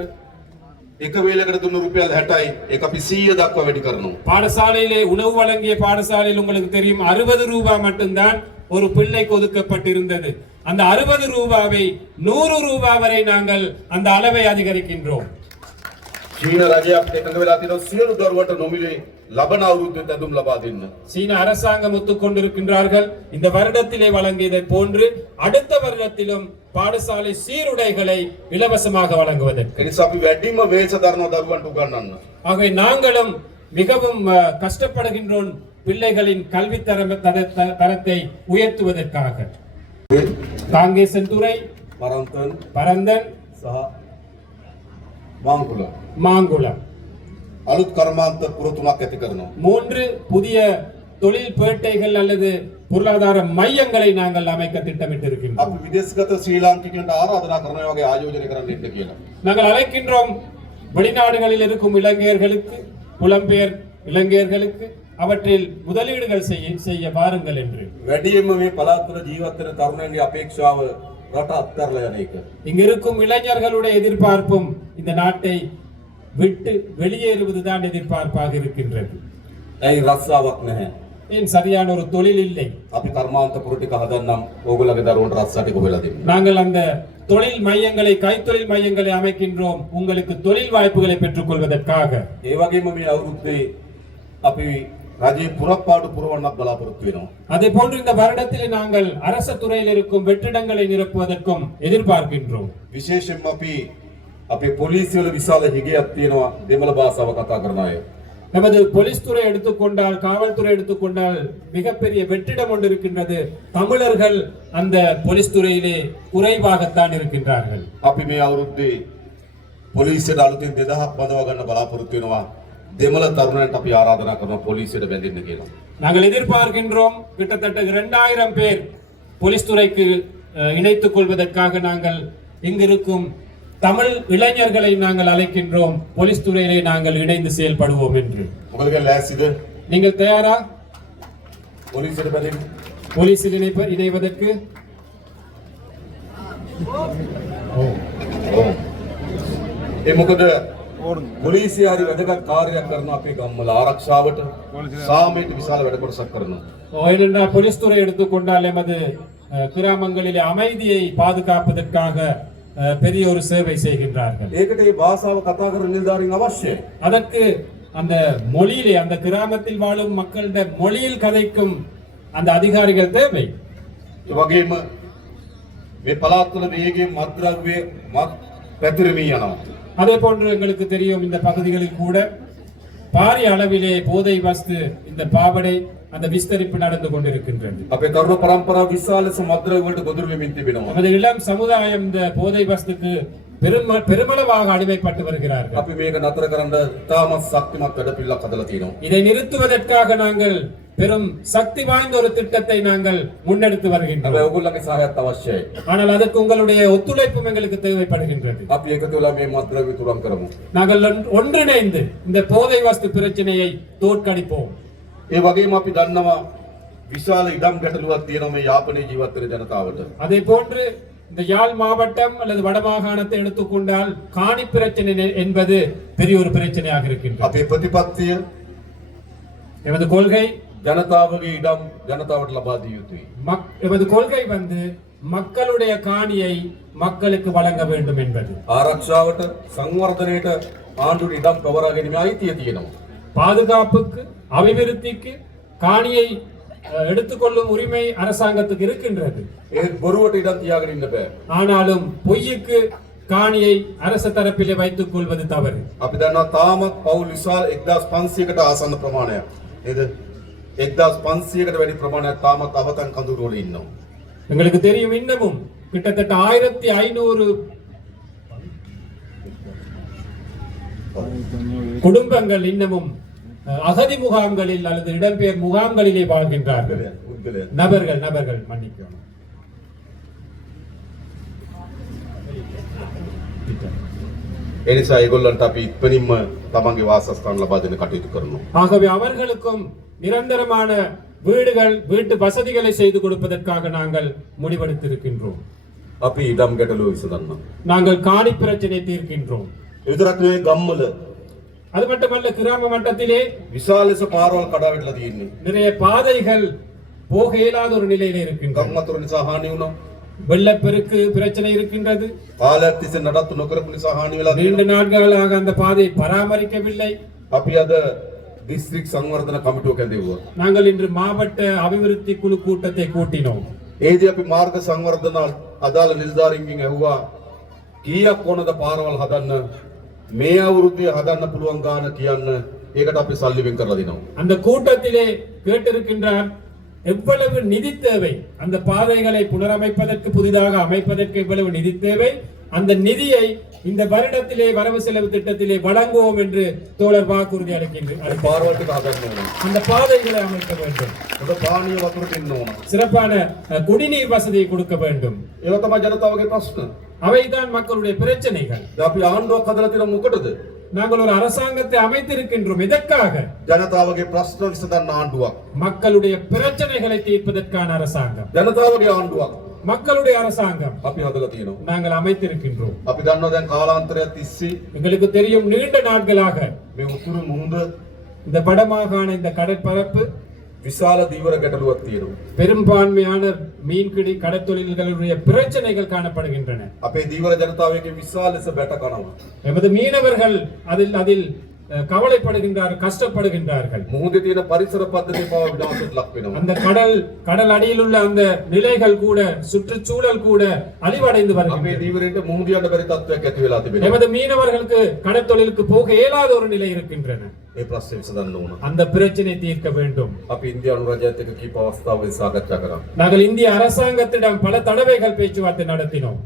එක වේලකට දුන්න රුපියල් 60යි. ඒක අපි 100 දක්වා වැඩි කරනවා. பாடசாலையிலே உணவு வழங்கிய பாடசாலையில் உங்களுக்கு தெரியும் 60 ரூபாய் மட்டும்தான் ஒரு பிள்ளைக்கு ஒதுக்கப்பட்டிருந்தது. அந்த 60 ரூபாவை 100 ரூபாய் வரை நாங்கள் அந்த அளவை அதிகரிக்கின்றோம். චීන රජය අපිට එකඟ වෙලා තියෙනවා සියලු දරුවන්ට නොමිලේ ලබන අවුරුද්දේ ඇඳුම් ලබා දෙන්න. சீன அரசாங்கம் ஒத்துக்கொண்டிருக்கின்றார்கள். இந்த வருடத்திலே வழங்கியதை போன்று அடுத்த வருடத்திலும் பாடசாலை சீருடைகளை இலவசமாக வழங்குவதற்கு. ඒ නිසා අපි වැඩිම වේස දරන දරුවන්ට උගන්වන්න. ஆகவே நாங்களும் மிகவும் கஷ்டப்படுகின்றோம் பிள்ளைகளின் கல்வி தரத்தை உயர்த்துவதற்காக. காங்கேசன்துறை, பரந்தன், மாங்குளம் අලුත් කර්මාන්ත පුර තුනක් ඇති කරනවා. 3 புதிய தொழில் பேட்டைகள் அல்லது பொருளாதார மையங்களை நாங்கள் அமைக்க திட்டமிட்டிருக்கின்றோம். අපි විදේශගත ශ්‍රී ලාංකිකයන්ට ආරාධනා කරනවා වගේ ආයෝජනය කරන්න ඉන්න කියලා. நாங்கள் அழைக்கின்றோம் வெளிநாடுகளில் இருக்கும் இளைஞர்களுக்கு, புலம்பெயர் இளைஞர்களுக்கு அவற்றில் முதலீடுகள் செய்ய வாருங்கள் என்று. වැඩියෙන්ම මේ පළාත් වල ජීවත් වෙන තරුණයන්ගේ අපේක්ෂාව රට අත්හැරලා යන එක. இங்க இருக்கும் இளைஞர்களுடைய எதிர்பார்ப்பும் இந்த நாட்டை விட்டு வெளியேறுவதுதான் எதிர்பார்ப்பாக இருக்கின்றது. ඇයි රස්සාවක් නැහැ? ஏன் சரியான ஒரு தொழில் இல்லை. අපි කර්මාන්ත පුර ටික හදන්නම් ඕගොල්ලෝගේ දරුවන්ට රස්සා ටික හොයලා දෙන්න. நாங்கள் அந்த தொழில் மையங்களை, கைத்தொழில் மையங்களை அமைக்கின்றோம் உங்களுக்கு தொழில் வாய்ப்புகளை பெற்றுக் கொள்வதற்காக. ඒ වගේම මේ අවුරුද්දේ අපි රජයේ පුරප්පාඩු පුරවන්නක් බලාපොරොත්තු වෙනවා. அதே போன்று இந்த வருடத்தில் நாங்கள் அரச துறையில் இருக்கும் வெற்றிடங்களை நிரப்புவதற்கும் எதிர்பார்க்கின்றோம். විශේෂයෙන්ම අපි අපේ පොලිසිය වල විශාල හිගයක් තියෙනවා දෙමළ භාෂාව කතා කරන අය. நமது போலீஸ் துறை எடுத்துக்கொண்டால், காவல்துறை எடுத்துக்கொண்டால் மிகப்பெரிய வெற்றிடம் ஒன்று இருக்கின்றது. தமிழர்கள் அந்த போலீஸ் துறையிலே குறைவாகத்தான் இருக்கின்றார்கள். අපි මේ අවුරුද්දේ පොලිසියට අලුතින් 2000ක් බඳව ගන්න බලාපොරොත්තු වෙනවා. දෙමළ තරුණයන්ට අපි ආරාධනා කරනවා පොලිසියට බැඳෙන්න කියලා. நாங்கள் எதிர்பார்க்கின்றோம் கிட்டத்தட்ட 2000 பேர் போலீஸ் துறைக்கு இணைத்துக் கொள்வதற்காக நாங்கள் இங்கிருக்கும் தமிழ் இளைஞர்களை நாங்கள் அழைக்கின்றோம். போலீஸ் துறையிலே நாங்கள் இணைந்து செயல்படுவோம் என்று. உங்களுக்கு லாஸ்ட் நீங்கள் தயாரா போலீசிයට බැඳෙන්න? போலீஸில் இணைவதற்கு? ඒ මොකද පොලිසිය හරි වැදගත් කාර්යයක් කරනවා අපේ ගම්වල ආරක්ෂාවට සාමයට විශාල වැඩ කොටසක් කරනවා. ஏனென்றால் போலீஸ் துறை எடுத்துக்கொண்டால் எமது கிராமங்களிலே அமைதியை பாதுகாப்பதற்காக பெரிய ஒரு சேவை செய்கின்றார்கள். ඒකට මේ භාෂාව කතා කරන නිලධාරීන් අවශ්‍යයි. அதற்கு அந்த மொழியிலே, அந்த கிராமத்தில் வாழும் மக்களுடைய மொழியில் கதைக்கும் அந்த அதிகாரிகள் தேவை. ඒ වගේම මේ පළාත් වල වේගයෙන් මත්ද්‍රව්‍ය පැතිරෙමින් යනවා. அதே போன்று எங்களுக்கு தெரியும் இந்த பகுதிகளில் கூட பாரிய அளவிலே போதை வஸ்து, இந்த பாவடை, அந்த விஸ்தரிப்பு நடந்து கொண்டிருக்கின்றது. අපේ තරුණ පරම්පරාව විශාල සමුද්‍රය වලට ගොදුරු වෙමින් තිබෙනවා. நமது இளம் சமுதாயம் இந்த போதை வஸ்துக்கு பெருமளவாக அடிமைப்பட்டு வருகிறார்கள். අපි මේක නතර කරන්න තාමත් ශක්තිමත් වැඩපිළිවෙලක් හදලා තියෙනවා. இதை நிறுத்துவதற்காக நாங்கள் பெரும் சக்தி வாய்ந்த ஒரு திட்டத்தை நாங்கள் முன்னெடுத்து வருகின்றோம். හැබැයි ඔයගොල්ලන්ගේ සහායත් අවශ්‍යයි. ஆனால் அதற்கு உங்களுடைய ஒத்துழைப்பும் எங்களுக்கு தேவைப்படுகின்றது. අපි එකතු වෙලා මේ මත්ද්‍රව්‍ය තුරන් කරමු. நாங்கள் ஒன்றிணைந்து இந்த போதை வஸ்து பிரச்சனையை தோற்கடிப்போம். ඒ වගේම අපි දන්නවා විශාල ඉඩම් ගැටලුවක් තියෙනවා මේ යාපනයේ ජීවත් වෙන ජනතාවට. அதே போன்று இந்த யாழ் மாவட்டம் அல்லது வடமாகாணத்தை எடுத்துக்கொண்டால் காணி பிரச்சனை என்பது பெரிய ஒரு பிரச்சனையாக இருக்கின்றது. අපේ ප්‍රතිපත්තිය எமது கொள்கை ජනතාවගේ ඉඩම් ජනතාවට ලබා දිය යුතුයි. எமது கொள்கை வந்து மக்களுடைய காணியை மக்களுக்கு வழங்க வேண்டும் என்பது. ආරක්ෂාවට සංවර්ධනයට ආණ්ඩුවට ඉඩම් පවරා ගැනීමේ අයිතිය තියෙනවා. பாதுகாப்புக்கு அபிவிருத்திக்கு காணியை எடுத்துக்கொள்ளும் உரிமை அரசாங்கத்துக்கு இருக்கின்றது. ඒත් බොරුවට ඉඩම් තියාගෙන ඉන්න බෑ. ஆனாலும் பொய்யுக்கு காணியை அரசு தரப்பிலே வைத்துக் கொள்வது தவறு. අපි දන්නවා තාමත් පවුල් විශාල 1500කට ආසන්න ප්‍රමාණයක්. නේද? 1500කට වැඩි ප්‍රමාණයක් තාමත් අවතන් කඳුරු වල ඉන්නවා. எங்களுக்கு தெரியும் இன்னமும் கிட்டத்தட்ட 1500 குடும்பங்கள் இன்னமும் அகதி முகாம்களில் அல்லது இடம்பெயர் முகாம்களிலே வாழ்கின்றார்கள். පුද්ගලයන් நபர்கள் மன்னிக்கணும். ඒ නිසා ඒගොල්ලන්ට අපි ඉක්මනින්ම තමන්ගේ වාසස්ථාන ලබා දෙන්න කටයුතු කරනවා. ஆகவே அவர்களுக்கும் நிரந்தரமான வீடுகள் வீட்டு வசதிகளை செய்து கொடுப்பதற்காக நாங்கள் முடிவெடுத்திருக்கின்றோம். අපි ඉඩම් ගැටලුව විසඳන්න. நாங்கள் காணி பிரச்சனை தீர்க்கின்றோம். විතරක් නෙවෙයි ගම්වල அது மட்டுமல்ல கிராம மட்டத்திலே විශාල ලෙස පාරවල් කඩා වැටලා තියෙන්නේ. நிறைய பாதைகள் போக இயலாத ஒரு நிலையில இருக்கின்றன. ගම් වතුර නිසා හානි වුණා. வெள்ளப்பெருக்கு பிரச்சனை இருக்கின்றது. කාලයක් තිස්සේ නඩත්තු නොකරපු නිසා හානි වෙලා நீண்ட நாட்களாக அந்த பாதை பராமரிக்கவில்லை. අපි අද දිස්ත්‍රික් සංවර්ධන කමිටුව කැඳෙව්වා. நாங்கள் இன்று மாவட்ட அபிவிருத்தி குழு கூட்டத்தை கூட்டினோம். ඒදී අපි මාර්ග සංවර්ධන අදාළ නිලධාරීන්ගෙන් ඇහුවා කීයක් ඕනද පාරවල් හදන්න මේ අවුරුද්දේ හදන්න පුළුවන් ගාන කියන්න. ඒකට අපි සල්ලි වෙන් කරලා දෙනවා. அந்த கூட்டத்திலே கேட்டிருக்கின்றார் எவ்வளவு நிதி தேவை, அந்த பாதைகளை புனரமைப்பதற்கு புதிதாக அமைப்பதற்கு எவ்வளவு நிதி தேவை, அந்த நிதியை இந்த வருடத்திலே வரவு செலவு திட்டத்திலே வழங்குவோம் என்று தோழர் வாக்குறுதி அளிக்கின்றார். පාරවල් ටික හදන්න ඕන. அந்த பாதைகளை அமைக்க வேண்டும். හොඳ පානීය වතුර දෙන්න ඕන. சிறப்பான குடிநீர் வசதியை கொடுக்க வேண்டும். ඒවා තමයි ජනතාවගේ ප්‍රශ්න. அவைதான் மக்களுடைய பிரச்சனைகள். දැන් අපි ආණ්ඩුවක් හදලා තියෙන මොකටද? நாங்கள் ஒரு அரசாங்கத்தை அமைத்திருக்கின்றோம். எதற்காக? ජනතාවගේ ප්‍රශ්න විසඳන්න ආණ්ඩුවක්. மக்களுடைய பிரச்சனைகளை தீர்ப்பதற்கான அரசாங்கம். ජනතාවගේ ආණ්ඩුවක් மக்களுடைய அரசாங்கம் අපි හදලා තියෙනවා. நாங்கள் அமைத்திருக்கின்றோம். අපි දන්නවා දැන් කාලාන්තරයක් තිස්සේ எங்களுக்கு தெரியும் நீண்ட நாட்களாக මේ උතුරු මුහුද இந்த வடமாகாண இந்த கடற்பரப்பு විශාල දීවර ගැටලුවක් තියෙනවා. பெரும்பான்மையான மீன்பிடி கடற்தொழில்களுடைய பிரச்சனைகள் காணப்படுகின்றன. අපේ දීවර ජනතාවගේ විශාල ලෙස බැට කනවා. எமது மீனவர்கள் அதில் கவலைப்படுகின்றார்கள், கஷ்டப்படுகின்றார்கள். මුහුදේ තියෙන පරිසර පද්ධතිය පවා විනාශයට ලක් වෙනවා. அந்த கடல் அடியில் உள்ள அந்த நிலைகள் கூட சுற்றுச்சூழல் கூட அழிவடைந்து අපේ வருகின்றன. දීවරේට මුහුද යන්න බැරි තත්ත්වයක් ඇති වෙලා තිබෙනවා. எமது மீனவர்களுக்கு கடற்தொழிலுக்கு போக இயலாத ஒரு நிலை இருக்கின்றன. ඒ ප්‍රශ්නේ විසඳන්න ඕන. அந்த பிரச்சனை தீர்க்க வேண்டும். අපි ඉන්දියානු රජයත් එක්ක කීප අවස්ථාවකදී සාකච්ඡා කරා. நாங்கள் இந்திய அரசாங்கத்திடம் பல தடவைகள் பேச்சுவார்த்தை நடத்தினோம்.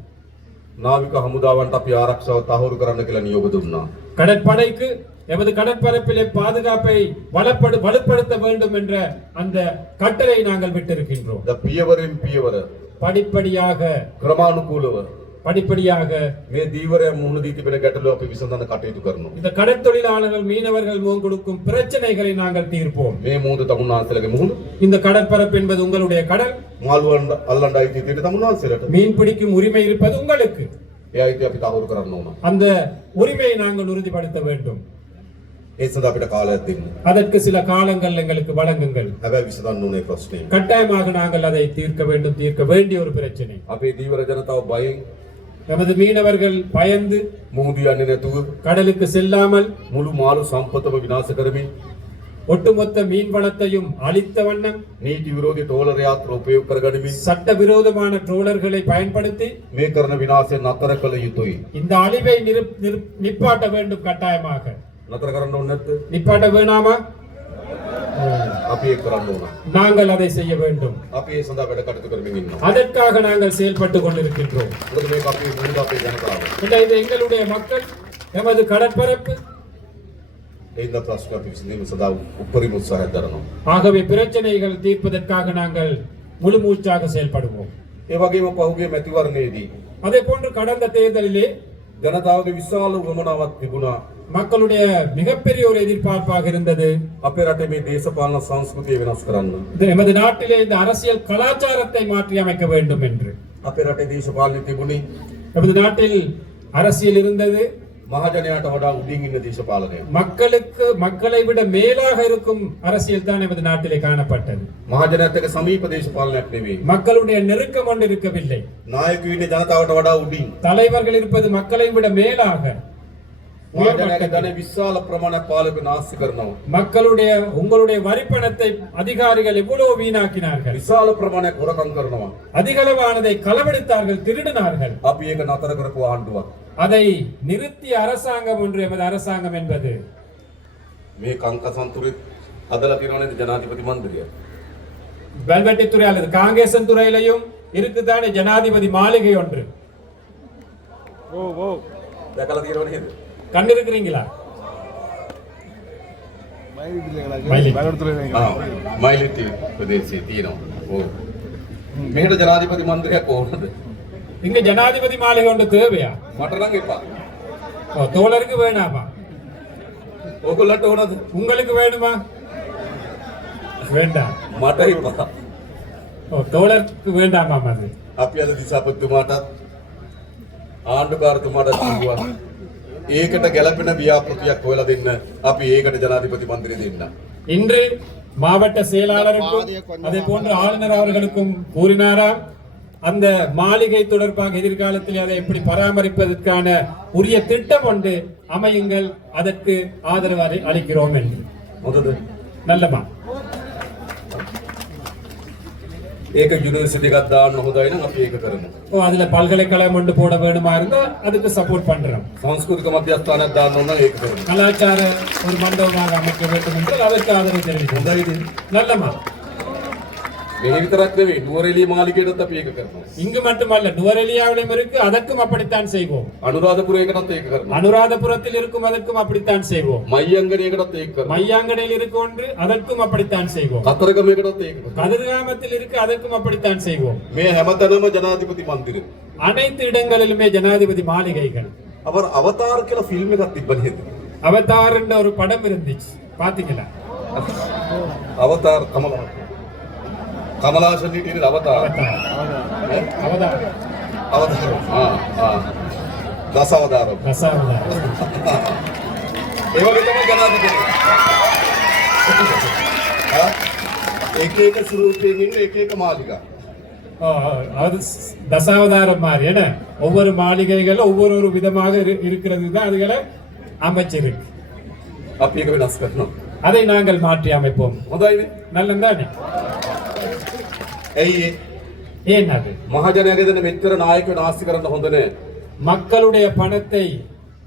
නාවික හමුදාවන්ට අපි ආරක්ෂාව තහවුරු කරන්න කියලා නියෝග දුන්නා. கடற்படைக்கு எமது கடற்பரப்பிலே பாதுகாப்பை வலுப்படுத்த வேண்டும் என்ற அந்த கட்டளை நாங்கள் விட்டிருக்கின்றோம். ද පියවරෙන් පියවර படிப்படியாக ක්‍රමානුකූලව මේ දීවරය මුහුණ දී තිබෙන ගැටලුව අපි විසඳන්න කටයුතු කරනවා. இந்த கடற்தொழிலாளர்கள் மீனவர்கள் முகம் கொடுக்கும் பிரச்சனைகளை நாங்கள் தீர்ப்போம். මේ මුහුද තමුන්නාන්සලගේ මුහුද இந்த கடற்பரப்பு என்பது உங்களுடைய கடல். මාළුවන් අල්ලන්න අයිතිය තියෙන තමුන්නාන්සලට. மீன் பிடிக்கும் உரிமை இருப்பது உங்களுக்கு. ඒ අයිතිය අපි තහවුරු කරන්න ඕන. அந்த உரிமையை நாங்கள் உறுதிப்படுத்த வேண்டும். ඒ සඳහා අපිට කාලයක් දෙන්න. அதற்கு சில காலங்கள் எங்களுக்கு வழங்குங்கள். හැබැයි විසඳන්න ඕනේ ප්‍රශ්නේ. கட்டாயமாக நாங்கள் அதை தீர்க்க வேண்டும், தீர்க்க வேண்டிய ஒரு பிரச்சனை. අපේ දීවර ජනතාව බයෙන් நமது மீனவர்கள் பயந்து මුහුද යන්නේ නැතුව கடலுக்கு செல்லாமல் මුළු මාළු සම්පතම විනාශ කරමින් ஒட்டுமொத்த மீன் வளத்தையும் அழித்த வண்ணம் නීති විරෝධී ටෝලර් යාත්‍ර උපයෝග කරගනිමින් சட்டவிரோதமான ட்ரோலர்களை பயன்படுத்தி මේ කරන විනාශය නතර කළ යුතුයි. இந்த அழிவை நிப்பாட்ட வேண்டும். கட்டாயமாக නතර කරන්න ඕනේ නැද්ද? நிப்பாட்ட வேணாமா? අපි ඒක කරන්න ඕන. நாங்கள் அதை செய்ய வேண்டும். අපි ඒ සඳහා වැඩ කටයුතු කරමින් ඉන්නවා. அதற்காக நாங்கள் செயல்பட்டு கொண்டிருக்கின்றோம். මොකද මේක අපේ මුහුද අපේ ජනතාව. இது எங்களுடைய மக்கள், எமது கடற்பரப்பு. ඒ ඉන්න ප්‍රශ්න අපි විසඳීම සඳහා උපරිම උත්සාහයක් දරනවා. ஆகவே பிரச்சனைகள் தீர்ப்பதற்காக நாங்கள் முழு மூச்சாக செயல்படுவோம். ඒ වගේම පහුගිය මැතිවරණයේදී அதே போன்று கடந்த தேர்தலிலே ජනතාවගේ විශාල උවමනාවක් තිබුණා மக்களுடைய மிகப்பெரிய ஒரு எதிர்பார்ப்பாக இருந்தது. අපේ රටේ මේ දේශපාලන සංස්කෘතිය වෙනස් කරන්න. எமது நாட்டிலே இந்த அரசியல் கலாச்சாரத்தை மாற்றி அமைக்க வேண்டும் என்று. අපේ රටේ දේශපාලනය තිබුණේ எமது நாட்டில் அரசியல் இருந்தது. මහජනයාට වඩා උඩින් ඉන්න දේශපාලනය. மக்களை விட மேலாக இருக்கும் அரசியல் தான் எமது நாட்டிலே காணப்பட்டது. මහජනයාත් එක්ක සමීප දේශපාලනයක් නෙවෙයි. மக்களுடைய நெருக்கம் ஒன்று இருக்கவில்லை. නායකයෝ ඉන්නේ ජනතාවට වඩා උඩින්. தலைவர்கள் இருப்பது மக்களை விட மேலாக. මහජනයාගේ ධන විශාල ප්‍රමාණයක් පාලක නාස්ති කරනවා. மக்களுடைய உங்களுடைய வரிப்பணத்தை அதிகாரிகள் எவ்வளவு வீணாக்கினார்கள். විශාල ප්‍රමාණයක් හොරකම් කරනවා. அதிகளவானதை களவெடுத்தார்கள், திருடினார்கள். අපි ඒක නතර කරපු ආණ්ඩුවක්. அதை நிறுத்திய அரசாங்கம் ஒன்று எமது அரசாங்கம் என்பது. මේ කංකසන්තුරේ හදලා තියෙනවා නේද ජනාධිපති මණ්ඩලය. வெல்வெட்டி துறை அல்லது காங்கேசன் துறையிலையும் இருக்குதானே ஜனாதிபதி மாளிகை ஒன்று. දැකලා තියෙනව නේද? கண்டிருக்கிறீங்களா? මයිලිටි ප්‍රදේශයේ තියෙනවා. ඔව්. මෙහෙට ජනාධිපති මණ්ඩලයක් ඕනද? இங்க ஜனாதிபதி மாளிகை ஒன்று தேவையா? මට නම් එපා. தோழருக்கு வேணாமா? ඕගොල්ලන්ට ඕනද? உங்களுக்கு வேணுமா? வேண்டாம். මට එපා. தோழருக்கு வேண்டாமா? அது අපි අද දිසාපතිතුමාටත් ආණ්ඩුකාරතුමාටත් කිව්වා ඒකට ගැළපෙන ව්‍යාපෘතියක් හොයලා දෙන්න. අපි ඒකට ජනාධිපති මන්දිරය දෙන්න. இன்று மாவட்ட செயலாளருக்கும் அதே போன்று ஆளுநர் அவர்களுக்கும் கூறினாராம். அந்த மாளிகை தொடர்பாக எதிர்காலத்தில் அதை எப்படி பராமரிப்பதற்கான உரிய திட்டம் ஒன்று அமையுங்கள், அதற்கு ஆதரவு அளிக்கிறோம் என்று. හොඳද? நல்லமா? ඒක යුනිවර්සිටි එකක් දාන්න හොඳයි නම් අපි ඒක කරමු. அதுல பல்கலைக்கழகம் ஒன்று போட வேணுமா இருந்தா அதுக்கு சப்போர்ட் பண்றோம். සංස්කෘතික මධ්‍යස්ථානයක් දාන්න ඕන නම් ඒක කරමු. கலாச்சார ஒரு மண்டபமாக அமைக்க வேண்டும் என்றால் அதற்கு ஆதரவு தெரிவிக்கிறோம். හොඳයිද? நல்லமா? මෙහි විතරක් නෙවෙයි නුවරඑළිය මාලිගයටත් අපි ඒක කරනවා. இங்கு மட்டுமல்ல, நுவரெலியாவிலும் இருக்கு, அதற்கும் அப்படித்தான் செய்வோம். අනුරාධපුරයකටත් ඒක කරනවා. அனுராதபுரத்தில் இருக்கும், அதற்கும் அப்படித்தான் செய்வோம். මයියංගනයකටත් ඒක කරනවා. மையாங்கடையில் இருக்கு ஒன்று, அதற்கும் அப்படித்தான் செய்வோம். කතරගමයකටත් ඒක කරනවා. கதிர்காமத்தில் இருக்கு, அதற்கும் அப்படித்தான் செய்வோம். මේ හැමතැනම ජනාධිපති මන්දිරය. அனைத்து இடங்களிலுமே ஜனாதிபதி மாளிகைகள். அவர் අවතාර කියලා ෆිල්ම් එකක් තිබ්බ නේද? அவதார் என்ற ஒரு படம் இருந்துச்சு, பாத்தீங்களா? අවතාර කමලාසන් හිටියේ අවතාර. அவதார் අවතාර. දසවතාර. ரசாவதார். ඒ වගේ තමයි ජනාධිපති. එක එක ස්වරූපයෙන් ඉන්න එක එක මාලිගා. அது தசாவதாரம் மாதிரி என்ன, ஒவ்வொரு மாளிகைகள் ஒவ்வொரு விதமாக இருக்கிறது தான் அதுகளை அமைச்சிருக்கு. අපි ඒක වෙනස් කරනවා. அதை நாங்கள் மாற்றி அமைப்போம். හොඳයිනේ. நல்லதானே? ඇයි ஏன் அது? මහජනයාගේ දෙන මෙච්චර නායකයෝ නාස්ති කරන්න හොඳ නෑ. மக்களுடைய பணத்தை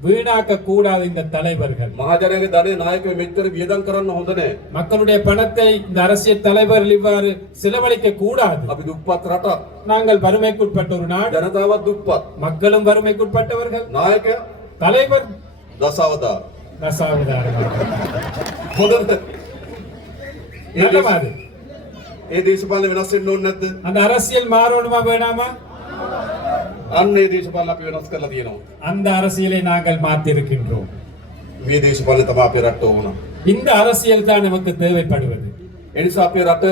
வீணாக்க கூடாது இந்த தலைவர்கள். මහජනයාගේ ධනෙ නායකයෝ මෙච්චර වියදම් කරන්න හොඳ නෑ. மக்களுடைய பணத்தை இந்த அரசியல் தலைவர்கள் இவ்வாறு செலவழிக்க கூடாது. අපි දුප්පත් රටක්. நாங்கள் வறுமைக்குட்பட்ட ஒரு நாடு, ජනතාවත් දුප්පත්. மக்களும் வறுமைக்குட்பட்டவர்கள். නායකයා தலைவர் දසවතාර. தசாவதாரம். හොඳද? நல்லமா அது? ඒ දේශපාලන වෙනස් වෙන්න ඕනේ නැද්ද? அந்த அரசியல் மாறணுமா வேணாமா? අන්න ඒ දේශපාලන අපි වෙනස් කරලා තියෙනවා. அந்த அரசியலை நாங்கள் மாற்றி இருக்கின்றோம். මේ දේශපාලන තමයි අපේ රට ඕන. இந்த அரசியல் தான் நமக்கு தேவைப்படுவது. ඒ නිසා අපේ රට